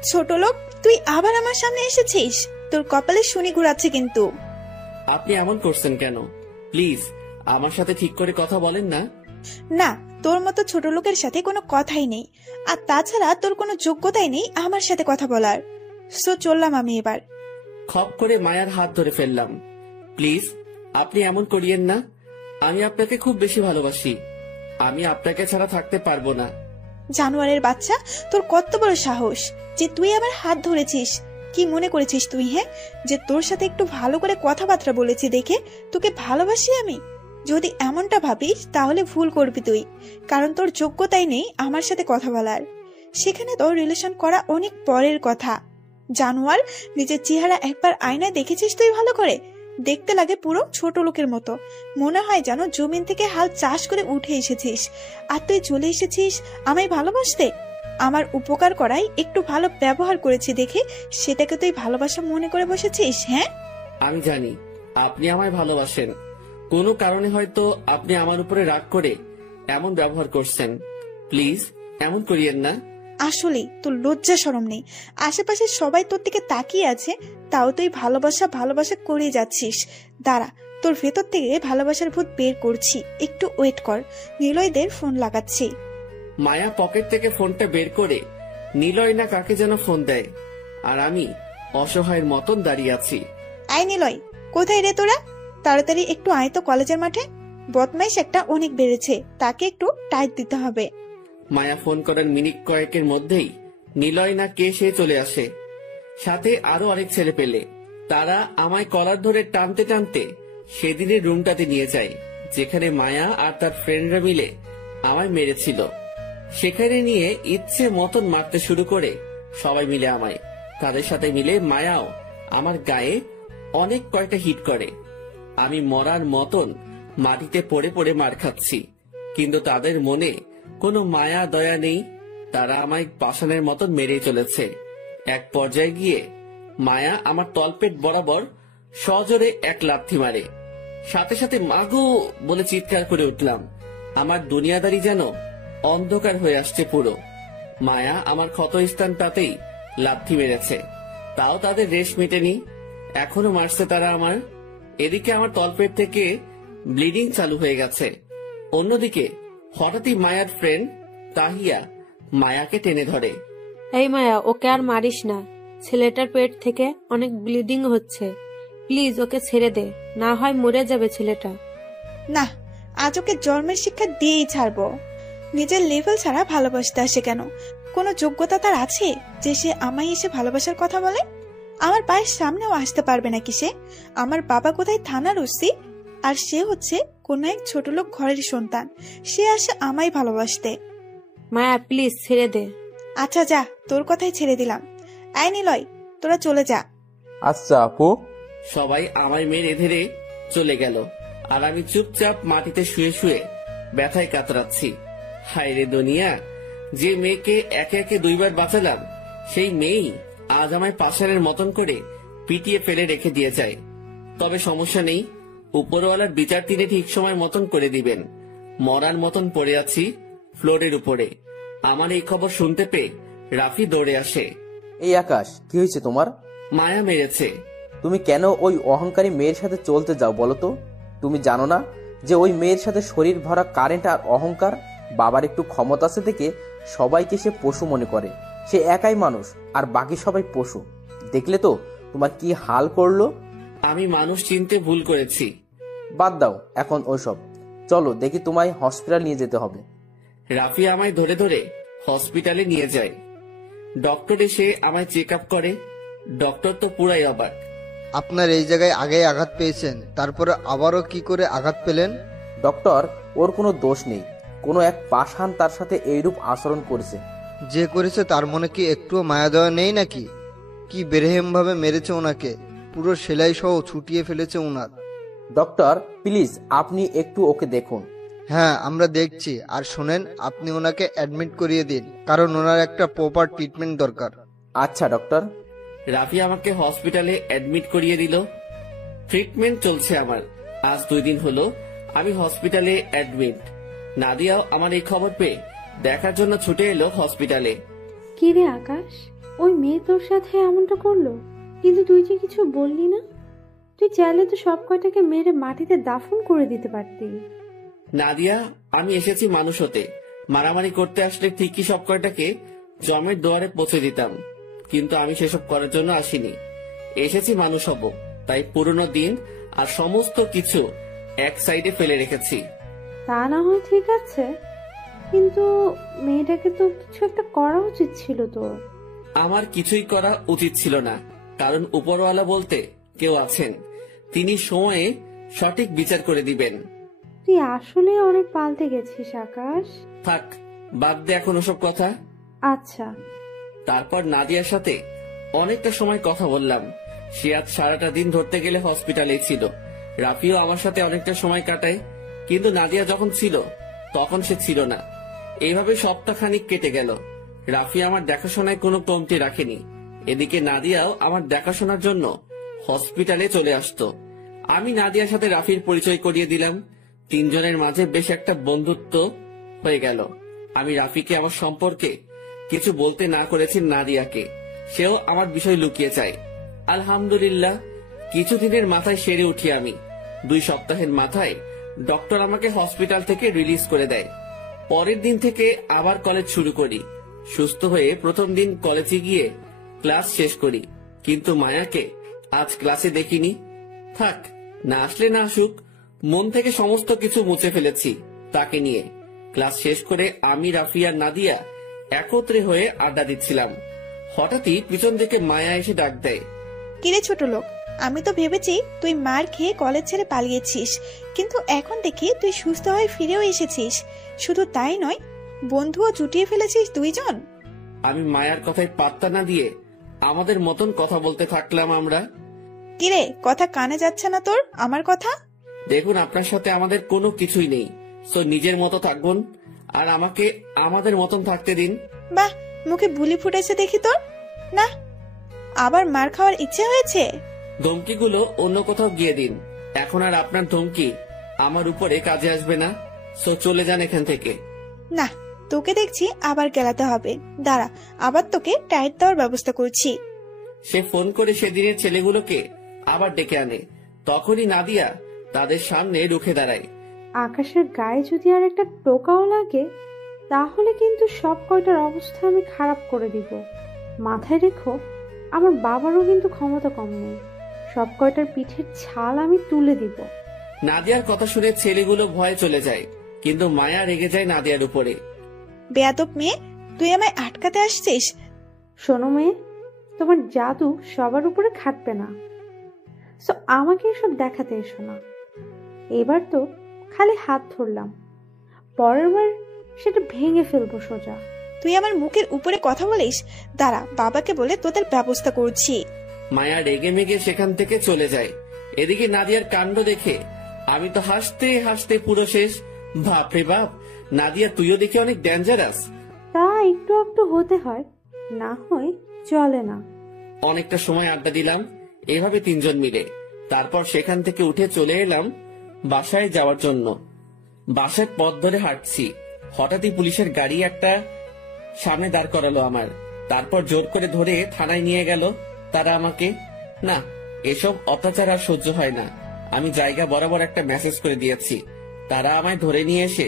ছোট লোক, তুই আবার আমার সামনে এসেছিস? তোর কপালে শনি ঘুরাচ্ছে কিন্তু। আপনি এমন করছেন কেন? প্লিজ আমার সাথে ঠিক করে কথা বলেন না। না, তোর মতো ছোট লোকের সাথে কোনো কথাই নেই, আর তাছাড়া তোর কোনো যোগ্যতাই নেই আমার সাথে কথা বলার। সো চললাম আমি এবার। খপ করে মায়ার হাত ধরে ফেললাম। প্লিজ আপনি এমন করিয়েন না। আমি আপনাকে খুব বেশি ভালোবাসি। আমি আপনাকে ছাড়া থাকতে পারবো না। জানোয়ারের বাচ্চা, তোর কত বড় সাহস যে তুই আমার হাত ধরেছিস? কি মনে করেছিস তুই, হ্যাঁ, যে তোর সাথে একটু ভালো করে কথাবার্তা বলেছি দেখে তোকে ভালোবাসি আমি? যদি এমনটা ভাবিস তাহলে ভুল করবি তুই, কারণ তোর যোগ্যতাই নেই আমার সাথে কথা বলার। সেখানে তোর রিলেশন করা অনেক পরের কথা। জানোয়ার, নিজের চেহারা একবার আয়নায় দেখেছিস তুই ভালো করে? দেখতে লাগে পুরো ছোট লোকের মতো, মনে হয় যেন জমিন থেকে হাল চাষ করে উঠে এসেছিস। আর তুই চলে এসেছিস আমায় ভালোবাসতে। আমার উপকার করাই একটু ভালো ব্যবহার করেছি দেখে সেটাকে তুই ভালোবাসা মনে করে বসেছিস? হ্যাঁ, আমি জানি আপনি আমায় ভালোবাসেন। কোনো কারণে হয়তো আপনি আমার উপরে রাগ করে এমন ব্যবহার করছেন। প্লিজ এমন করিয়েন না। আসলে তোর লজ্জা শরম নেই? আশেপাশে সবাই তোর দিকে তাকিয়ে আছে, তাও তুই ভালোবাসা ভালোবাসা করে যাচ্ছিস। দাঁড়া, তোর ভেতর থেকে ভালোবাসার ভূত বের করছি, একটু ওয়েট কর। নিলয়দের ফোন লাগাচ্ছি। মায়া পকেট থেকে ফোনটা বের করে নিলয় না কাকে যেন ফোন দেয়, আর আমি অসহায়ের মতন দাঁড়িয়ে আছি। আয় নিলয়, কোথায় রে তোরা? তাড়াতাড়ি একটু আয় তো কলেজের মাঠে। বদমাইশ একটা অনেক বেড়েছে, তাকে একটু টাইট দিতে হবে। মায়া ফোন করার মিনিট কয়েকের মধ্যেই নিলয় না কে সে চলে আসে। সাথে আরো অনেক ছেলে পেলে। তারা আমায় কলার ধরে টানতে টানতে সেদিনের রুমটাতে নিয়ে যায়, যেখানে মায়া আর তার ফ্রেন্ডরা মিলে আমায় মেরেছিল। সেখানে নিয়ে ইচ্ছে মতন মারতে শুরু করে সবাই মিলে আমায়। তাদের সাথে মিলে মায়াও আমার গায়ে অনেক কয়টা হিট করে। আমি মরার মতন মাটিতে পড়ে পড়ে মার খাচ্ছি, কিন্তু তাদের মনে কোনো মায়া দয়া নেই। তারা আমায় পাষাণের মতন মেরেই চলেছে। এক পর্যায়ে গিয়ে মায়া আমার তলপেট বরাবর সজোরে এক লাথি মারে। সাথে সাথে মাগো বলে চিৎকার করে উঠলাম। আমার দুনিয়াদারি যেন অন্ধকার হয়ে আসছে পুরো। মায়া আমার ক্ষতস্থানটাতেই লাথি মেরেছে, তাও তাদের রেশ মেটেনি। এখনো মারছে তারা আমার। এদিকে আমার তলপেট থেকে ব্লিডিং চালু হয়ে গেছে। অন্যদিকে হঠাৎই মায়ার ফ্রেন্ড তাহিয়া মায়াকে টেনে ধরে। এই মায়া, ওকে আর মারিস না, ছেলেটার পেট থেকে অনেক ব্লিডিং হচ্ছে, প্লিজ ওকে ছেড়ে দে, না হয় মরে যাবে ছেলেটা। না, আজ ওকে জন্মের শিক্ষা দিয়েই ছাড়বো। নিজের লেভেল ছাড়া ভালোবাসতে আসে কেন? কোনো যোগ্যতা তার আছে যে সে আমায় এসে ভালোবাসার কথা বলে? আমার পায়ের সামনেও আসতে পারবে নাকি সে? আমার বাবা কোথায় থানার ওসি, আর সে হচ্ছে কোন এক ছোট লোক ঘরের সন্তান। সে আসে আমায় ভালোবাসতে। মায়া প্লিজ ছেড়ে দে। আচ্ছা যা, তোর কথাই ছেড়ে দিলাম। আই নিলয়, তোরা চলে যা। আচ্ছা আপু। সবাই আমায় মেরে ধরে চলে গেল, আর আমি চুপচাপ মাটিতে শুয়ে শুয়ে ব্যথায় কাতরাচ্ছি। হায় রে দুনিয়া, যে মেয়েকে একে একে দুইবার বাঁচালাম, সেই মেয়েই আজ আমায় পাষাণের মতন করে পিটিয়ে ফেলে রেখে দিয়ে যায়। তবে সমস্যা নেই, উপরওয়ালার বিচার তিনি ঠিক সময় মতন করে দিবেন। মরার মতন পড়ে আছি ফ্লোরের উপরে। আমার এই খবর শুনতে পেয়ে রাফি দৌড়ে আসে। এই আকাশ, কি হয়েছে তোমার? মায়া মেরেছে। তুমি কেন ওই অহংকারী মেয়ের সাথে চলতে যাও বলো তো? তুমি জানো না যে ওই মেয়ের সাথে শরীর ভরা কারেন্ট আর অহংকার? বাবার একটু ক্ষমতা আছে দেখে সবাইকে সে পশু মনে করে। সে একাই মানুষ আর বাকি সবাই পশু। দেখলে তো তোমার কি হাল করলো। আমি মানুষ চিনতে ভুল করেছি। বাদ দাও এখন ওইসব, চলো দেখি তোমায় হসপিটাল নিয়ে যেতে হবে। রাফি আমায় ধরে ধরে হসপিটালে নিয়ে যায়। ডক্টর এসে আমায় চেক আপ করে। ডক্টর তো পুরাই অবাক। আপনার এই জায়গায় আগেই আঘাত পেয়েছেন, তারপরে আবারও কি করে আঘাত পেলেন? ডক্টর, ওর কোনো দোষ নেই, কোনো এক পাষাণ তার সাথে এইরূপ আচরণ করেছে। যে করেছে তার মনে কি একটুও মায়া দেওয়া নেই নাকি? কি বেরহেম ভাবে মেরেছে ওনাকে, পুরো সেলাই সহ ছুটিয়ে ফেলেছে ওনার। ডক্টর প্লিজ আপনি একটু ওকে দেখুন। হ্যাঁ আমরা দেখছি। আর শোনেন, আপনি ওনাকে অ্যাডমিট করিয়ে দিন, কারণ ওনার একটা প্রপার ট্রিটমেন্ট দরকার। আচ্ছা ডক্টর। রাফি আমাকে হসপিটালে অ্যাডমিট করিয়ে দিল। ট্রিটমেন্ট চলছে আমার। আজ 2 দিন হলো আমি হসপিটালে অ্যাডমিট। নাদিয়াও আমার এই খবর পেয়ে দেখার জন্য ছুটে এলো হসপিটালে। কি রে আকাশ, ওই মেয়ে তোর সাথে এমনটা করলো, কিন্তু তুই যে কিছু বললি না? তুই চাইলে তো সব কয়টাকে মেরে মাটিতে দাফন করে দিতে পারতি। নাদিয়া, আমি এসেছি মানুষ হতে। মারামারি করতে আসলে ঠিকই সব কয়টাকে জমের দুয়ারে পৌঁছে দিতাম, কিন্তু আমি সেসব করার জন্য আসিনি। এসেছি মানুষ হব, তাই পুরনো দিন আর সমস্ত কিছু এক সাইডে ফেলে রেখেছি। তা না হয় ঠিক আছে, কিন্তু মেয়েটাকে তো কিছু একটা করা উচিত ছিল তোর। আমার কিছুই করা উচিত ছিল না, কারণ উপরওয়ালা বলতে কেউ আছেন। তিনি সময়ে সঠিক বিচার করে দিবেন। তুই আসলে অনেক পাল্টে গেছিস আকাশ। থাক, বাদ দে এখন ওসব কথা। আচ্ছা। তারপর নাদিয়ার সাথে অনেকটা সময় কথা বললাম। সে আজ সারাটা দিন ধরতে গেলে হসপিটালেই ছিল। রাফিও আমার সাথে অনেকটা সময় কাটায়, কিন্তু নাদিয়া যখন ছিল তখন সে ছিল না। এইভাবে সপ্তাহখানিক কেটে গেল। রাফি আমার দেখাশোনায় কোনো কমতি রাখেনি। এদিকে নাদিয়াও আমার দেখাশোনার জন্য হসপিটালে চলে আসতো। আমি নাদিয়ার সাথে রাফির পরিচয় করিয়ে দিলাম। 3 জনের মাঝে বেশ একটা বন্ধুত্ব হয়ে গেল। আমি রাফিকে আমার সম্পর্কে কিছু বলতে না করেছি নাদিয়াকে, সেও আমার বিষয় লুকিয়ে চায়। আলহামদুলিল্লাহ, কিছুদিনের মাথায় সেরে উঠি আমি। 2 সপ্তাহের মাথায় ডক্টর আমাকে হসপিটাল থেকে রিলিজ করে দেয়। পরের দিন থেকে আবার কলেজ শুরু করি। সুস্থ হয়ে প্রথম দিন কলেজে গিয়ে ক্লাস শেষ করি, কিন্তু মায়াকে আজ ক্লাসে দেখিনি। থাক, না আসলে না আসুক, মন থেকে সমস্ত কিছু মুছে ফেলেছি তাকে নিয়ে। ক্লাস শেষ করে আমি, রাফি আর নাদিয়া একত্রে হয়ে আড্ডা দিচ্ছিলাম। হঠাৎই পিছন থেকে মায়া এসে ডাক দেয়। কিরে ছোট লোক, আমি তো ভেবেছি তুই মার খেয়ে কলেজ ছেড়ে পালিয়েছিস, কিন্তু এখন দেখি তুই সুস্থ হয়ে ফিরেও এসেছিস। শুধু তাই নয়, বন্ধুও জুটিয়ে ফেলেছিস দুইজন। আমি মায়ার কথায় পাত্তা না দিয়ে আমাদের মতন কথা বলতে থাকলাম আমরা। কিরে, কথা কানে যাচ্ছে না তোর আমার কথা? দেখুন, আপনার সাথে আমাদের কোনো কিছুই নেই, সো নিজের মতো থাকবেন আর আমাকে আমাদের মতন থাকতে দিন। বাহ, মুখে বুলি ফুটেছে দেখি তোর। না, আবার মার খাওয়ার ইচ্ছে হয়েছে? ধমকিগুলো অন্য কোথাও গিয়ে দিন। এখন আর আপনার ধমকি আমার উপরে কাজে আসবে না, সো চলে যান এখান থেকে। না, তোকে দেখছি আবার গেলাতে হবে। দাঁড়া, আবার তোকে টাইট দেওয়ার ব্যবস্থা করছি। সে ফোন করে সেদিনের ছেলেগুলোকে আবার ডেকে আনে। তখনই নাদিয়া তাদের সামনে রুখে দাঁড়ায়। আকাশের গায়ে যদি আর একটা টোকাও লাগে, তাহলে কিন্তু সব কয়টার অবস্থা আমি খারাপ করে দিব। মাথায় রেখো, আমার বাবারও কিন্তু ক্ষমতা কম নেই। সব কয়টার পিঠের ছাল আমি তুলে দিব। নাদিয়ার কথা শুনে ছেলেগুলো ভয়ে চলে যায়, কিন্তু মায়া রেগে যায় নাদিয়ার উপরে। বেয়াদব মেয়ে, তুই আমায় আটকাতে আসছিস? শোনো মেয়ে, তোমার জাদু সবার উপরে খাটবে না, সো আমাকে এসব দেখাতে এসো না। এবার তো খালি হাত ধরলাম, পরের বার সেটা ভেঙে ফেলবো সোজা। তুই আমার মুখের উপরে কথা বলিস? দাঁড়া, বাবাকে বলে তোদের ব্যবস্থা করছি। মায়া রেগে মেগে সেখান থেকে চলে যায়। এদিকে নাদিয়ার কাণ্ড দেখে আমি তো হাসতে হাসতে পুরো শেষ। বাপরে বাপ, নাদিয়া তুইও দেখে অনেক ডেঞ্জারাস। তা একটু একটু হতে হয়, না হয় চলে না। অনেকটা সময় আড্ডা দিলাম এভাবে তিনজন মিলে। তারপর সেখান থেকে উঠে চলে এলাম বাসায় যাওয়ার জন্য। বাসার পথ ধরে হাঁটছি, হঠাৎই পুলিশের গাড়ি একটা সামনে দাঁড় করালো আমার। তারপর জোর করে ধরে থানায় নিয়ে গেল তারা আমাকে। না, এসব অত্যাচার আর সহ্য হয় না। আমি জায়গা বরাবর একটা মেসেজ করে দিয়েছি। তারা আমায় ধরে নিয়ে এসে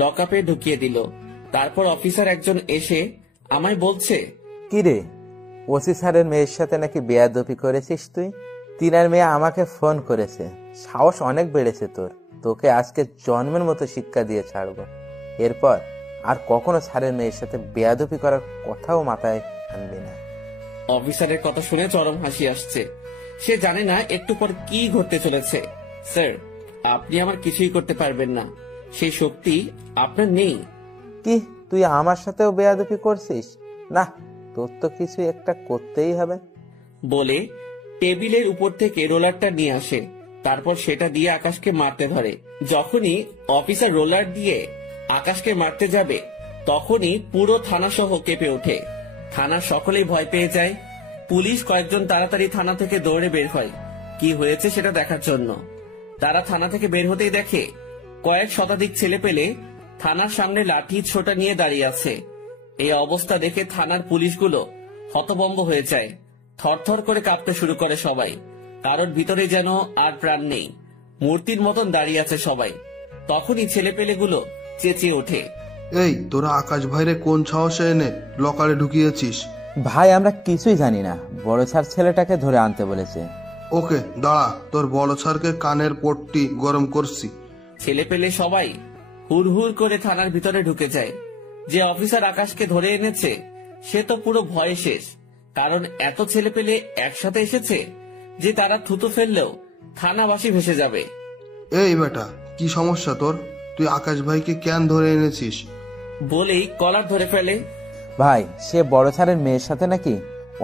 লকআপে ঢুকিয়ে দিল। তারপর অফিসার একজন এসে আমায় বলছে, কিরে, ওসি স্যারের মেয়ের সাথে নাকি বেয়াদবি করেছিস তুই? তিনার মেয়ে আমাকে ফোন করেছে। সাহস অনেক বেড়েছে তোর। তোকে আজকে জন্মের মতো শিক্ষা দিয়ে ছাড়বো। এরপর আর কখনো স্যারের মেয়ের সাথে বেয়াদবি করার কথাও মাথায় আনবি না। অফিসারের কথা শুনে চরম হাসি আসছে। সে জানে না একটু পর কি ঘটতে চলেছে। স্যার, আপনি আমার কিছুই করতে পারবেন না, সেই শক্তি আপনার নেই। কি, তুই আমার সাথেও বেয়াদবি করছিস? না, তোর তো কিছু একটা করতেই হবে। বলে টেবিলের উপর থেকে রোলারটা নিয়ে আসে। তারপর সেটা দিয়ে আকাশকে মারতে ধরে। যখনই অফিসার রোলার দিয়ে আকাশকে মারতে যাবে, তখনই পুরো থানা সহ কেঁপে ওঠে। থানার সকলেই ভয় পেয়ে যায়। পুলিশ কয়েকজন তাড়াতাড়ি থানা থেকে দৌড়ে বের হয় কি হয়েছে সেটা দেখার জন্য। তারা থানা থেকে বের হতেই দেখে কয়েক শতাধিক ছেলে পেলে থানার সামনে লাঠি ছোটা নিয়ে দাঁড়িয়ে আছে। এই অবস্থা দেখে থানার পুলিশগুলো হতভম্ব হয়ে যায়। থরথর করে কাঁপতে শুরু করে সবাই। কারোর ভিতরে যেন আর প্রাণ নেই, মূর্তির মতন দাঁড়িয়ে আছে সবাই। তখনই ছেলেপেলেগুলো চেঁচিয়ে ওঠে, এই তোরা আকাশ ভাইরে কোন সাহসে এনে লকারে ঢুকিয়েছিস? ভাই, আমরা কিছুই জানি না। বড় স্যার ছেলেটাকে ধরে আনতে বলেছে। ওকে দাঁড়া, তোর বড় স্যারকে কানের পট্টি গরম করছি। ছেলেপেলে সবাই হুড় হুড় করে থানার ভিতরে ঢুকে যায়। যে অফিসার আকাশকে ধরে এনেছে সে তো পুরো ভয়ে শেষ, কারণ এত ছেলেপেলে একসাথে এসেছে যে তারা থুতু ফেললেও থানাবাসী ভেসে যাবে। এই বেটা, কি সমস্যা তোর? তুই আকাশ ভাইকে কেন ধরে এনেছিস? বলেই কলার ধরে ফেলে। ভাই, সে বড় স্যারের মেয়ের সাথে নাকি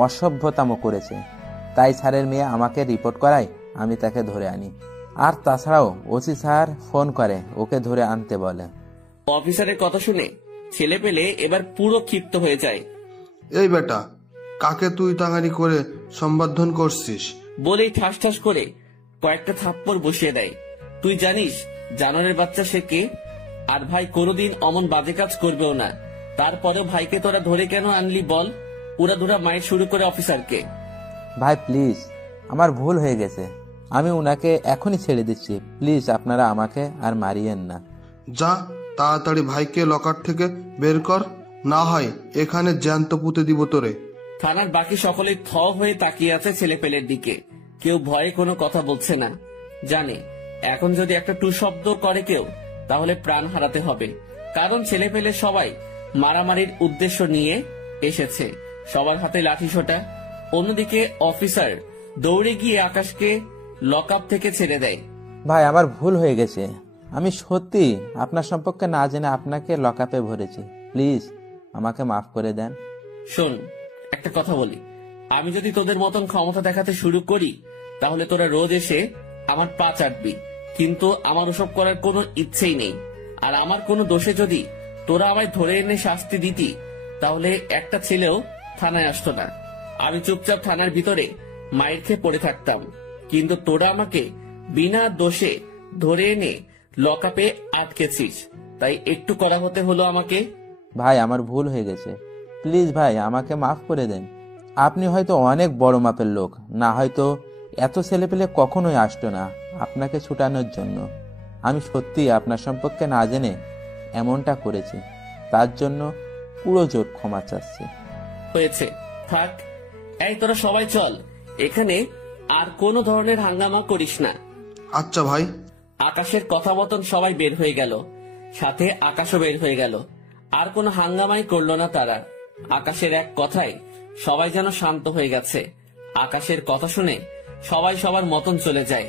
অসভ্যতামো করেছে, তাই স্যারের মেয়ে আমাকে রিপোর্ট করায়, আমি তাকে ধরে আনি। আর তাছাড়াও ওসি স্যার ফোন করে ওকে ধরে আনতে বলে। অফিসারের কথা শুনে ছেলেপেলে এবার পুরো ক্ষিপ্ত হয়ে যায়। এই বেটা, কাকে তুই তাঙারি করে সম্বোধন করছিস? বলেই ঠাস ঠাস করে কয়েকটা থাপ্পড় বসিয়ে দেয়। তুই জানিস জানোয়ারের বাচ্চা সে কে? আর ভাই কোনোদিন অমন বাজে কাজ করবেও না। তারপরেও ভাইকে তোরা ধরে কেন আনলি বল? উড়াধুরা মায়ের শুরু করে অফিসারকে। ভাই প্লিজ, আমার ভুল হয়ে গেছে, আমি উনাকে এখনই ছেড়ে দিচ্ছি। প্লিজ আপনারা আমাকে আর মারিয়েন না। যা, তাড়াতাড়ি ভাইকে লকার থেকে বের কর, না হয় এখানে জ্যান্ত পুঁতে দিব তোরে। থানার বাকি সকলে থ হয়ে তাকিয়ে আছে ছেলেপেলের দিকে। কেউ ভয়ে কোনো কথা বলছে না। জানে এখন যদি একটা টু শব্দ করে কেউ, তাহলে প্রাণ হারাতে হবে। কারণ ছেলেপেলে সবাই মারামারির উদ্দেশ্য নিয়ে এসেছে। সবার হাতে লাঠি সোটা। অন্যদিকে অফিসার দৌড়ে গিয়ে আকাশকে লক আপ থেকে ছেড়ে দেয়। ভাই আমার ভুল হয়ে গেছে, আমি সত্যি আপনার সম্পর্কে না জেনে আপনাকে লকআপে ভরেছি, প্লিজ আমাকে মাফ করে দেন। শোন, একটা কথা বলি, আমি যদি তোদের মতন ক্ষমতা দেখাতে শুরু করি তাহলে তোরা রোজ এসে আমার পা চাটবি, কিন্তু আমার ওসব করার কোনো ইচ্ছেই নেই। আর আমার কোনো দোষে যদি তোরা আমায় ধরে এনে শাস্তি দিতি তাহলে একটা ছেলেও থানায় আসতো না, আমি চুপচাপ থানার ভিতরে মায়ের খেয়ে পড়ে থাকতাম। কিন্তু তোরা আমাকে বিনা দোষে ধরে এনে লকআপে আটকেছিস, তাই একটু কড়া হতে হলো আমাকে। ভাই আমার ভুল হয়ে গেছে, প্লিজ ভাই আমাকে মাফ করে দেন। আপনি হয়তো অনেক বড় মাপের লোক, না হয়তো এত ছেলেপেলে কখনোই আসতো না আপনাকে ছুটানোর জন্য। আমি সত্যি আপনার সম্পর্কে না জেনে এমনটা করেছি, তার জন্য পুরো জোর ক্ষমা চাচ্ছি। হয়েছে, থাক। এই তোরা সবাই চল, এখানে আর কোনো ধরনের হাঙ্গামা করিস না। আচ্ছা ভাই। আকাশের কথা মতন সবাই বের হয়ে গেল, সাথে আকাশও বের হয়ে গেল। আর কোনো হাঙ্গামাই করলো না তারা। আকাশের এক কথায় সবাই যেন শান্ত হয়ে গেছে। আকাশের কথা শুনে সবাই সবার মতন চলে যায়।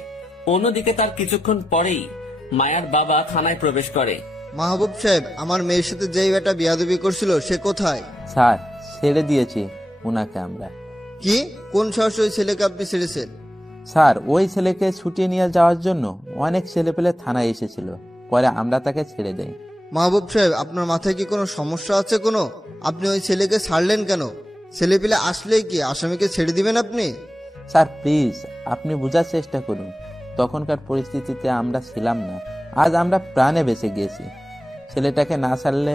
অন্যদিকে তার কিছুক্ষণ পরেই মায়ার বাবা থানায় প্রবেশ করে। মাহবুব সাহেব, আমার মেয়ের সাথে যেই বেটা বিয়াদবি করছিল সে কোথায়? স্যার ছেড়ে দিয়েছি উনাকে আমরা। কি? কোন সাহসে ওই ছেলেকে আপনি ছেড়েছেন? স্যার ওই ছেলেকে ছুটিয়ে নিয়ে যাওয়ার জন্য অনেক ছেলেপেলে থানায় এসেছিল, পরে আমরা তাকে ছেড়ে দেই। মাহবুব সাহেব, আপনার মাথায় কি কোনো সমস্যা আছে কোনো? আপনি ওই ছেলেকে ছাড়লেন কেন? ছেলেপিলে আসলেই কি আসামিকে ছেড়ে দিবেন আপনি? স্যার প্লিজ আপনি বোঝার চেষ্টা করুন, তখনকার পরিস্থিতিতে আমরা ছিলাম না, আজ আমরা প্রাণে বেঁচে গিয়েছি। ছেলেটাকে না ছাড়লে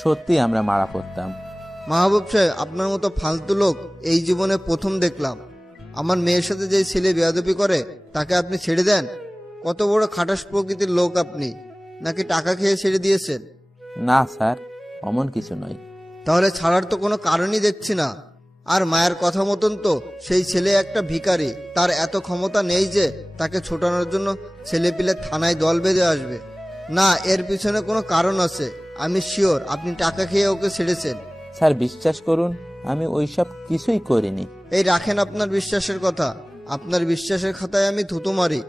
সত্যি আমরা মারা পড়তাম। মাহবুব সাহেব, আপনার মতো ফালতু লোক এই জীবনে প্রথম দেখলাম। আমার মেয়ের সাথে যে ছেলে বেয়াদবি করে তাকে আপনি ছেড়ে দেন? কত বড় খাটাস প্রকৃতির লোক আপনি! নাকি টাকা খেয়ে ছেড়ে দিয়েছেন? না স্যার, অমন কিছু নয়। তাহলে ছাড়ার তো কোনো কারণই দেখছি না। আর মায়ের কথা মতন তো সেই ছেলে একটা ভিখারি, তার এত ক্ষমতা নেই যে তাকে ছোটানোর জন্য ছেলেপিলে থানায় দল বেঁধে আসবে। না, এর পিছনে কোনো কারণ আছে। আমি শিওর আপনি টাকা খেয়ে ওকে ছেড়েছেন। স্যার বিশ্বাস করুন, আমি ওইসব কিছুই করিনি। এই রাখেন আপনার বিশ্বাসের কথা। আপনার বিশ্বাসের খাতায় আমি থুতু মারি।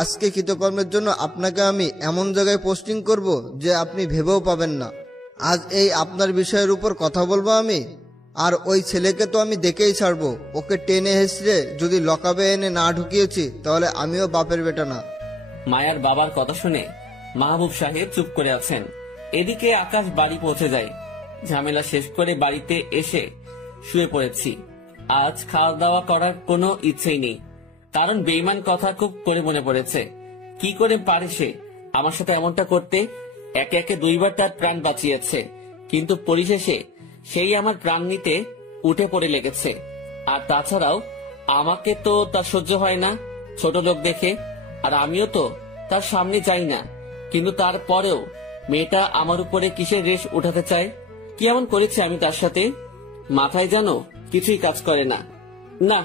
আজকে কৃতকর্মের জন্য আপনাকে আমি এমন জায়গায় পোস্টিং করব যে আপনি ভেবেও পাবেন না। আজ এই আপনার বিষয়ের উপর কথা বলবো আমি। আর ওই ছেলেকে তো আমি দেখেই ছাড়বো। ওকে টেনে হেসড়ে যদি লকাবে এনে না ঢুকিয়েছি তাহলে আমিও বাপের বেটা না। মায়ার বাবার কথা শুনে মাহবুব সাহেব চুপ করে আছেন। এদিকে আকাশ বাড়ি পৌঁছে যায়। ঝামেলা শেষ করে বাড়িতে এসে শুয়ে পড়েছি। আজ খাওয়া দাওয়া করার কোনো ইচ্ছেই নেই, কারণ বেঈমান কথা খুব করে মনে পড়েছে। কি করে পারে সে আমার সাথে এমনটা করতে? একে একে দুইবার তার প্রাণ বাঁচিয়েছে, কিন্তু পরিশেষে সেই আমার প্রাণ নিতে উঠে পড়ে লেগেছে। আর তাছাড়াও আমাকে তো তার সহ্য হয় না ছোট লোক দেখে, আর আমিও তো তার সামনে যাই না। কিন্তু তারপরেও মেয়েটা আমার উপরে কিসের রেশ উঠাতে চায়? কি এমন করেছে আমি তার সাথে? মাথায় যেন কিছুই কাজ করে না। না,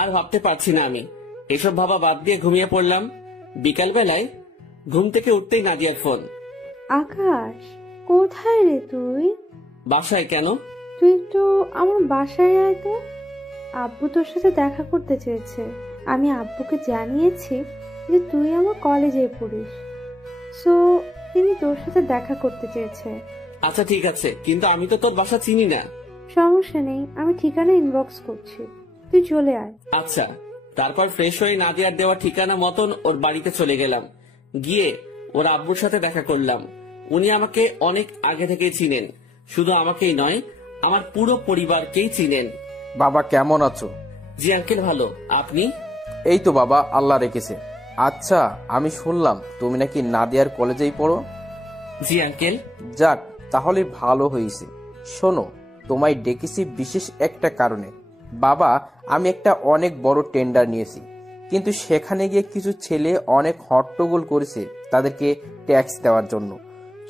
আর ভাবতে পারছি না আমি। এসব ভাবা বাদ দিয়ে ঘুমিয়ে পড়লাম। বিকাল বেলায় ঘুম থেকে উঠতেই নাদিয়ার ফোন। আকাশ, কোথায় রে তুই? বাসায়। কেন? তুই একটু আমার বাসায় আয় তো। আব্বু তোর সাথে দেখা করতে চেয়েছে। আমি আব্বুকে জানিয়েছি যে তুই আমার কলেজে পড়িস, সো তিনি তোর সাথে দেখা করতে চেয়েছে। আচ্ছা ঠিক আছে, কিন্তু আমি তো তোর বাসা চিনি না। সমস্যা নেই, আমি ঠিকানা ইনবক্স করছি, তুই চলে আয়। আচ্ছা। তারপর ফ্রেশ হয়ে নাদিয়ার দেওয়া ঠিকানা মতন ওর বাড়িতে চলে গেলাম। গিয়ে ওর আব্বুর সাথে দেখা করলাম। উনি আমাকে অনেক আগে থেকেই চিনেন। শুধু আমাকেই নয়, আমার পুরো পরিবারকেই চিনেন। বাবা কেমন আছো? জি আঙ্কেল, ভালো। আপনি? এই তো বাবা, আল্লাহ রেখেছে। আচ্ছা, আমি শুনলাম তুমি নাকি নাদিয়ার কলেজেই পড়ো। জি আঙ্কেল। যাক, তাহলে ভালো হয়েছে। শোনো, তোমায় ডেকেছি বিশেষ একটা কারণে। বাবা, আমি একটা অনেক বড় টেন্ডার নিয়েছি, কিন্তু সেখানে গিয়ে কিছু ছেলে অনেক হট্টগোল করেছে তাদেরকে ট্যাক্স দেওয়ার জন্য।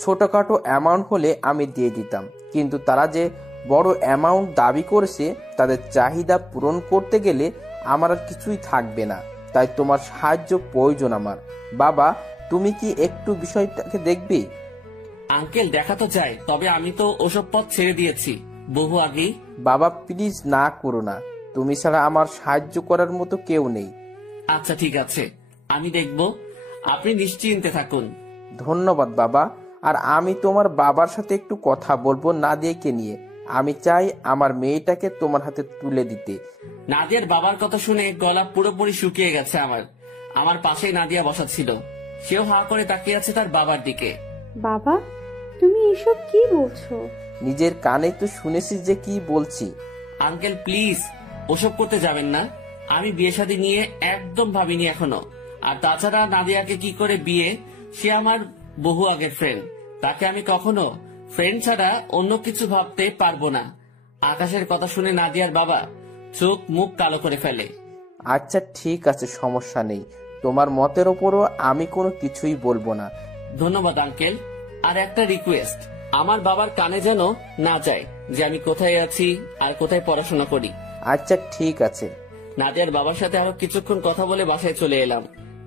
ছোটখাটো অ্যামাউন্ট হলে আমি দিয়ে দিতাম, কিন্তু তারা যে বড় অ্যামাউন্ট দাবি করেছে তাদের চাহিদা পূরণ করতে গেলে আমার আর কিছুই থাকবে না। তাই তোমার সাহায্য প্রয়োজন আমার। বাবা, তুমি কি একটু বিষয়টাকে দেখবে? আঙ্কেল দেখা তো যায়, তবে আমি তো ওসব পথ ছেড়ে দিয়েছি। বহু আগেই। বাবা প্লিজ না করো না, তুমি ছাড়া আমার সাহায্য করার মতো কেউ নেই। আচ্ছা ঠিক আছে, আমি দেখব, আপনি নিশ্চিন্তে থাকুন। ধন্যবাদ বাবা। আর আমি তোমার বাবার সাথে একটু কথা বলবো নাদিয়াকে নিয়ে। আমি চাই আমার মেয়েটাকে তোমার হাতে তুলে দিতে। নাদিয়ার বাবার কথা শুনে গলা পুরোপুরি শুকিয়ে গেছে আমার পাশেই নাদিয়া বসা ছিল। সেও হা করে তাকিয়ে আছে তার বাবার দিকে। বাবা, তুমি এসব কি বলছো? নিজের কানে তো শুনেছিস যে কি বলছি। আঙ্কেল প্লিজ ওসব করতে যাবেন না। আমি বিয়ে শাদী নিয়ে একদম ভাবিনি এখনো। আর তাছাড়া নাদিয়াকে কি করে বিয়ে, সে আমার বহু আগের ফ্রেন্ড। তাকে আমি কখনো ফ্রেন্ড ছাড়া অন্য কিছু ভাবতে পারবো না। আকাশের কথা শুনে নাদিয়ার বাবা চোখ মুখ কালো করে ফেলে। আচ্ছা ঠিক আছে, সমস্যা নেই। তোমার মতের ওপরও আমি কোনো কিছুই বলবো না। ধন্যবাদ আঙ্কেল। আর একটা রিকোয়েস্ট, আমার বাবার কানে যেন না যায় যে আমি কোথায় আছি আর কোথায় পড়াশোনা করি। আচ্ছা ঠিক আছে। নাদিয়ার বাবার সাথে আরো কিছুক্ষণ কথা বলে বাসায় চলে এলাম।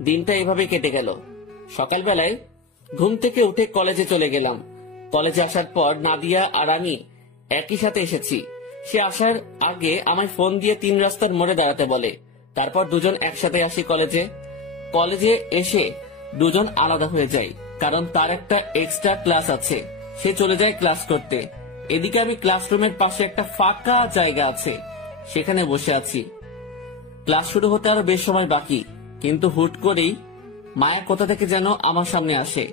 দিনটা এভাবে কেটে গেল। সকালবেলায় ঘুম থেকে উঠে কলেজে চলে গেলাম। কলেজে আসার পর নাদিয়া আর আমি একই সাথে এসেছি। সে আসার আগে আমায় ফোন দিয়ে 3 রাস্তার মোড়ে দাঁড়াতে বলে। তারপর দুজন একসাথে আসি কলেজে। কলেজে এসে দুজন আলাদা হয়ে যাই, কারণ তার একটা এক্সট্রা ক্লাস আছে। সে চলে যায় ক্লাস করতে। এদিকে আমি ক্লাসরুমের পাশে একটা ফাঁকা জায়গা আছে, সেখানে বসে আছি। ক্লাস শুরু হতে আরো বেশ সময় বাকি, কিন্তু হুট করেই মায়া কোথা থেকে যেন আমার সামনে আসে।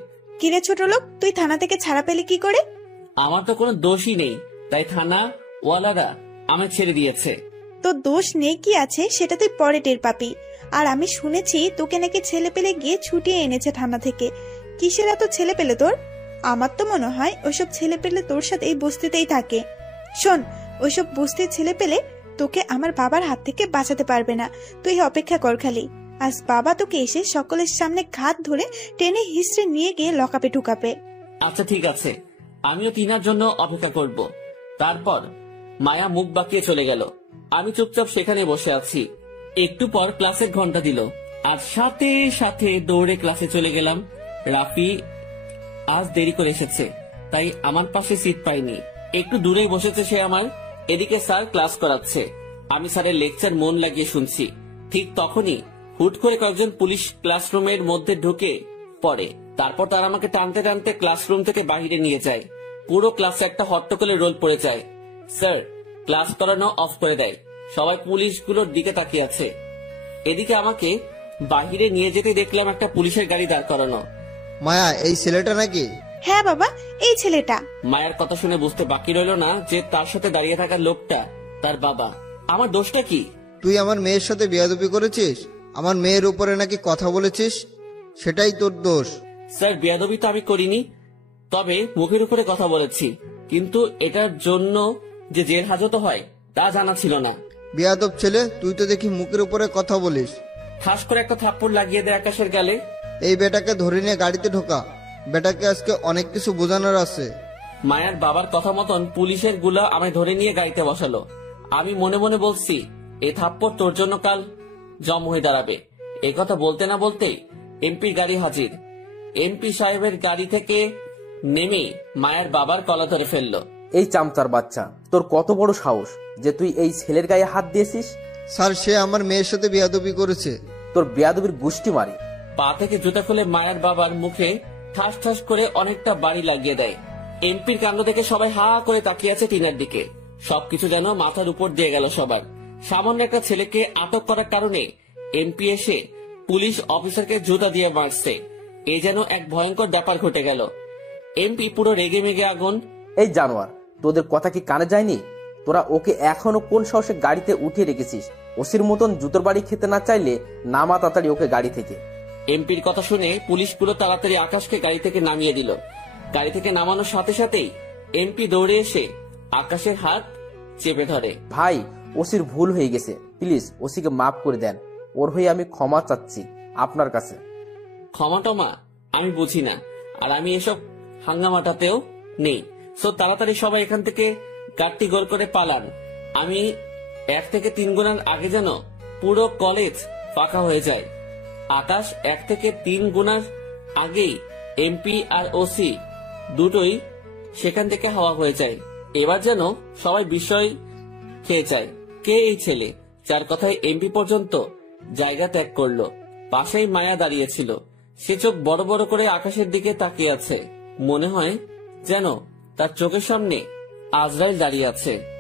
কিরে ছোট লোক, তুই থানা থেকে ছাড়া পেলি কি করে? আমার তো কোনো দোষই নেই, তাই থানা ওয়ালারা আমায় ছেড়ে দিয়েছে। তোর দোষ নেই কি আছে সেটা তুই পরে টের পাবি। আর আমি শুনেছি তোকে নাকি ছেলে পেলে গিয়ে ছুটিয়ে এনেছে থানা থেকে। কিসের এত ছেলে পেলে তোর? আমার তো মনে হয় ওইসব ছেলে পেলে তোর সাথে এই বস্তিতেই থাকে। শোন, ওইসব বস্তির ছেলে পেলে তোকে আমার বাবার হাত থেকে বাঁচাতে পারবে না। তুই অপেক্ষা কর খালি। আজ বাবা তোকে এসে সকলের সামনে ঘাত ধরে টেনে হিস্ট্রে নিয়ে গিয়ে লকাপে ঢুকাবে। আচ্ছা ঠিক আছে, আমিও তিনার জন্য অপেক্ষা করব। তারপর মায়া মুখ বাঁকিয়ে চলে গেল। আমি চুপচাপ সেখানে বসে আছি। একটু পর ক্লাসের ঘন্টা দিল, আর সাথে সাথে দৌড়ে ক্লাসে চলে গেলাম। রাফি আজ দেরি করে এসেছে, তাই আমার পাশে সিট পাইনি। একটু দূরেই বসেছে সে আমার। এদিকে স্যার ক্লাস করাচ্ছে, আমি স্যারের লেকচার মন লাগিয়ে শুনছি। ঠিক তখনই হুট করে কয়েকজন পুলিশ ক্লাসরুমের মধ্যে ঢুকে পড়ে। তারপর তারা আমাকে টানতে টানতে ক্লাসরুম থেকে বাইরে নিয়ে যায়। পুরো ক্লাসে একটা হট্টগোলের রোল পড়ে যায়। স্যার ক্লাস করানো অফ করে দেয়। সবাই পুলিশগুলোর দিকে তাকিয়ে আছে। এদিকে আমাকে বাহিরে নিয়ে যেতে দেখলাম একটা পুলিশের গাড়ি দাঁড় করানো। মায়া, এই ছেলেটা নাকি? হ্যাঁ বাবা, এই ছেলেটা। মায়ের কথা শুনে বুঝতে বাকি রইল না যে তার সাথে দাঁড়িয়ে থাকা লোকটা তার বাবা। আমার দোষটা কি? তুই আমার মেয়ের সাথে বেয়াদবি করেছিস, আমার মেয়ের উপরে নাকি কথা বলেছিস, সেটাই তোর দোষ। স্যার বেয়াদবি তো আমি করিনি, তবে মুখের উপরে কথা বলেছি। কিন্তু এটার জন্য যে জেল হাজত হয় তা জানা ছিল না। বেয়াদব ছেলে, তুই তো দেখি মুখের উপরে কথা বলিস। ঠাস করে একটা থাপ্পড় লাগিয়ে দেয় আকাশের গালে। এই বেটাকে ধরে নিয়ে গাড়িতে ঢোকা। বেটাকে আজকে অনেক কিছু বোঝানোর আছে। মায়ার বাবার কথা মতন পুলিশের গুলা আমায় ধরে নিয়ে গাড়িতে বসালো। আমি মনে মনে বলছি, এই থাপ্পড় তোর জন্য কাল জম হয়ে দাঁড়াবে। এই কথা বলতে না বলতেই এমপির গাড়ি হাজির। এমপি সাহেবের গাড়ি থেকে নেমে মায়ের বাবার কলা ধরে ফেললো। এই চামচার বাচ্চা, তোর কত বড় সাহস যে তুই এই ছেলের গায়ে হাত দিয়েছিস? স্যার, সে আমার মেয়ের সাথে বেয়াদবি করেছে। তোর বেয়াদবির গুষ্টি মারি। পা থেকে জুতা খুলে মায়ের বাবার মুখে ঠাস ঠাস করে অনেকটা বাড়ি লাগিয়ে দেয়। এমপির কাণ্ড দেখে সবাই হা করে তাকিয়ে আছে টিনার দিকে। সবকিছু যেন মাথার উপর দিয়ে গেল সবার। সামান্য একটা ছেলেকে আটক করার কারণে এমপি এসে পুলিশ অফিসারকে জুতা দিয়ে মারছে। এই যেন এক ভয়ঙ্কর ব্যাপার ঘটে গেল। এমপি পুরো রেগে মেগে আগুন। এই জানোয়ার, তোদের কথা কি কানে যায়নি? তোরা ওকে এখনো কোন সাহসে গাড়িতে উঠিয়ে রেখেছিস? ওসির মতন জুতোর বাড়ি খেতে না চাইলে নামা তাড়াতাড়ি ওকে গাড়ি থেকে। এমপির কথা শুনে পুলিশগুলো তাড়াতাড়ি আকাশকে গাড়ি থেকে নামিয়ে দিল। গাড়ি থেকে নামানোর সাথে সাথেই এমপি দৌড়ে এসে আকাশের হাত চেপে ধরে। ভাই, ওসির ভুল হয়ে গেছে, প্লিজ ওসিকে মাফ করে দেন। ওর হয়ে আমি ক্ষমা চাচ্ছি আপনার কাছে। ক্ষমা টমা আমি বুঝি না, আর আমি এসব হাঙ্গামাটাতেও নেই। সো তাড়াতাড়ি সবাই এখান থেকে গাড়িটি গোল করে পালান। আমি 1 থেকে 3 গুণার আগে যেন পুরো কলেজ ফাঁকা হয়ে যায়। আকাশ 1 থেকে 3 গুণার আগেই এমপি আর ওসি দুটোই সেখান থেকে হাওয়া হয়ে যায়। এবার যেন সবাই বিস্ময় খেয়ে যায়। কে এই ছেলে যার কথায় এমপি পর্যন্ত জায়গা ত্যাগ করলো? পাশেই মায়া দাঁড়িয়েছিল। সে চোখ বড় বড় করে আকাশের দিকে তাকিয়ে আছে। মনে হয় যেন তার চোখের সামনে আজরাইল দাঁড়িয়ে আছে।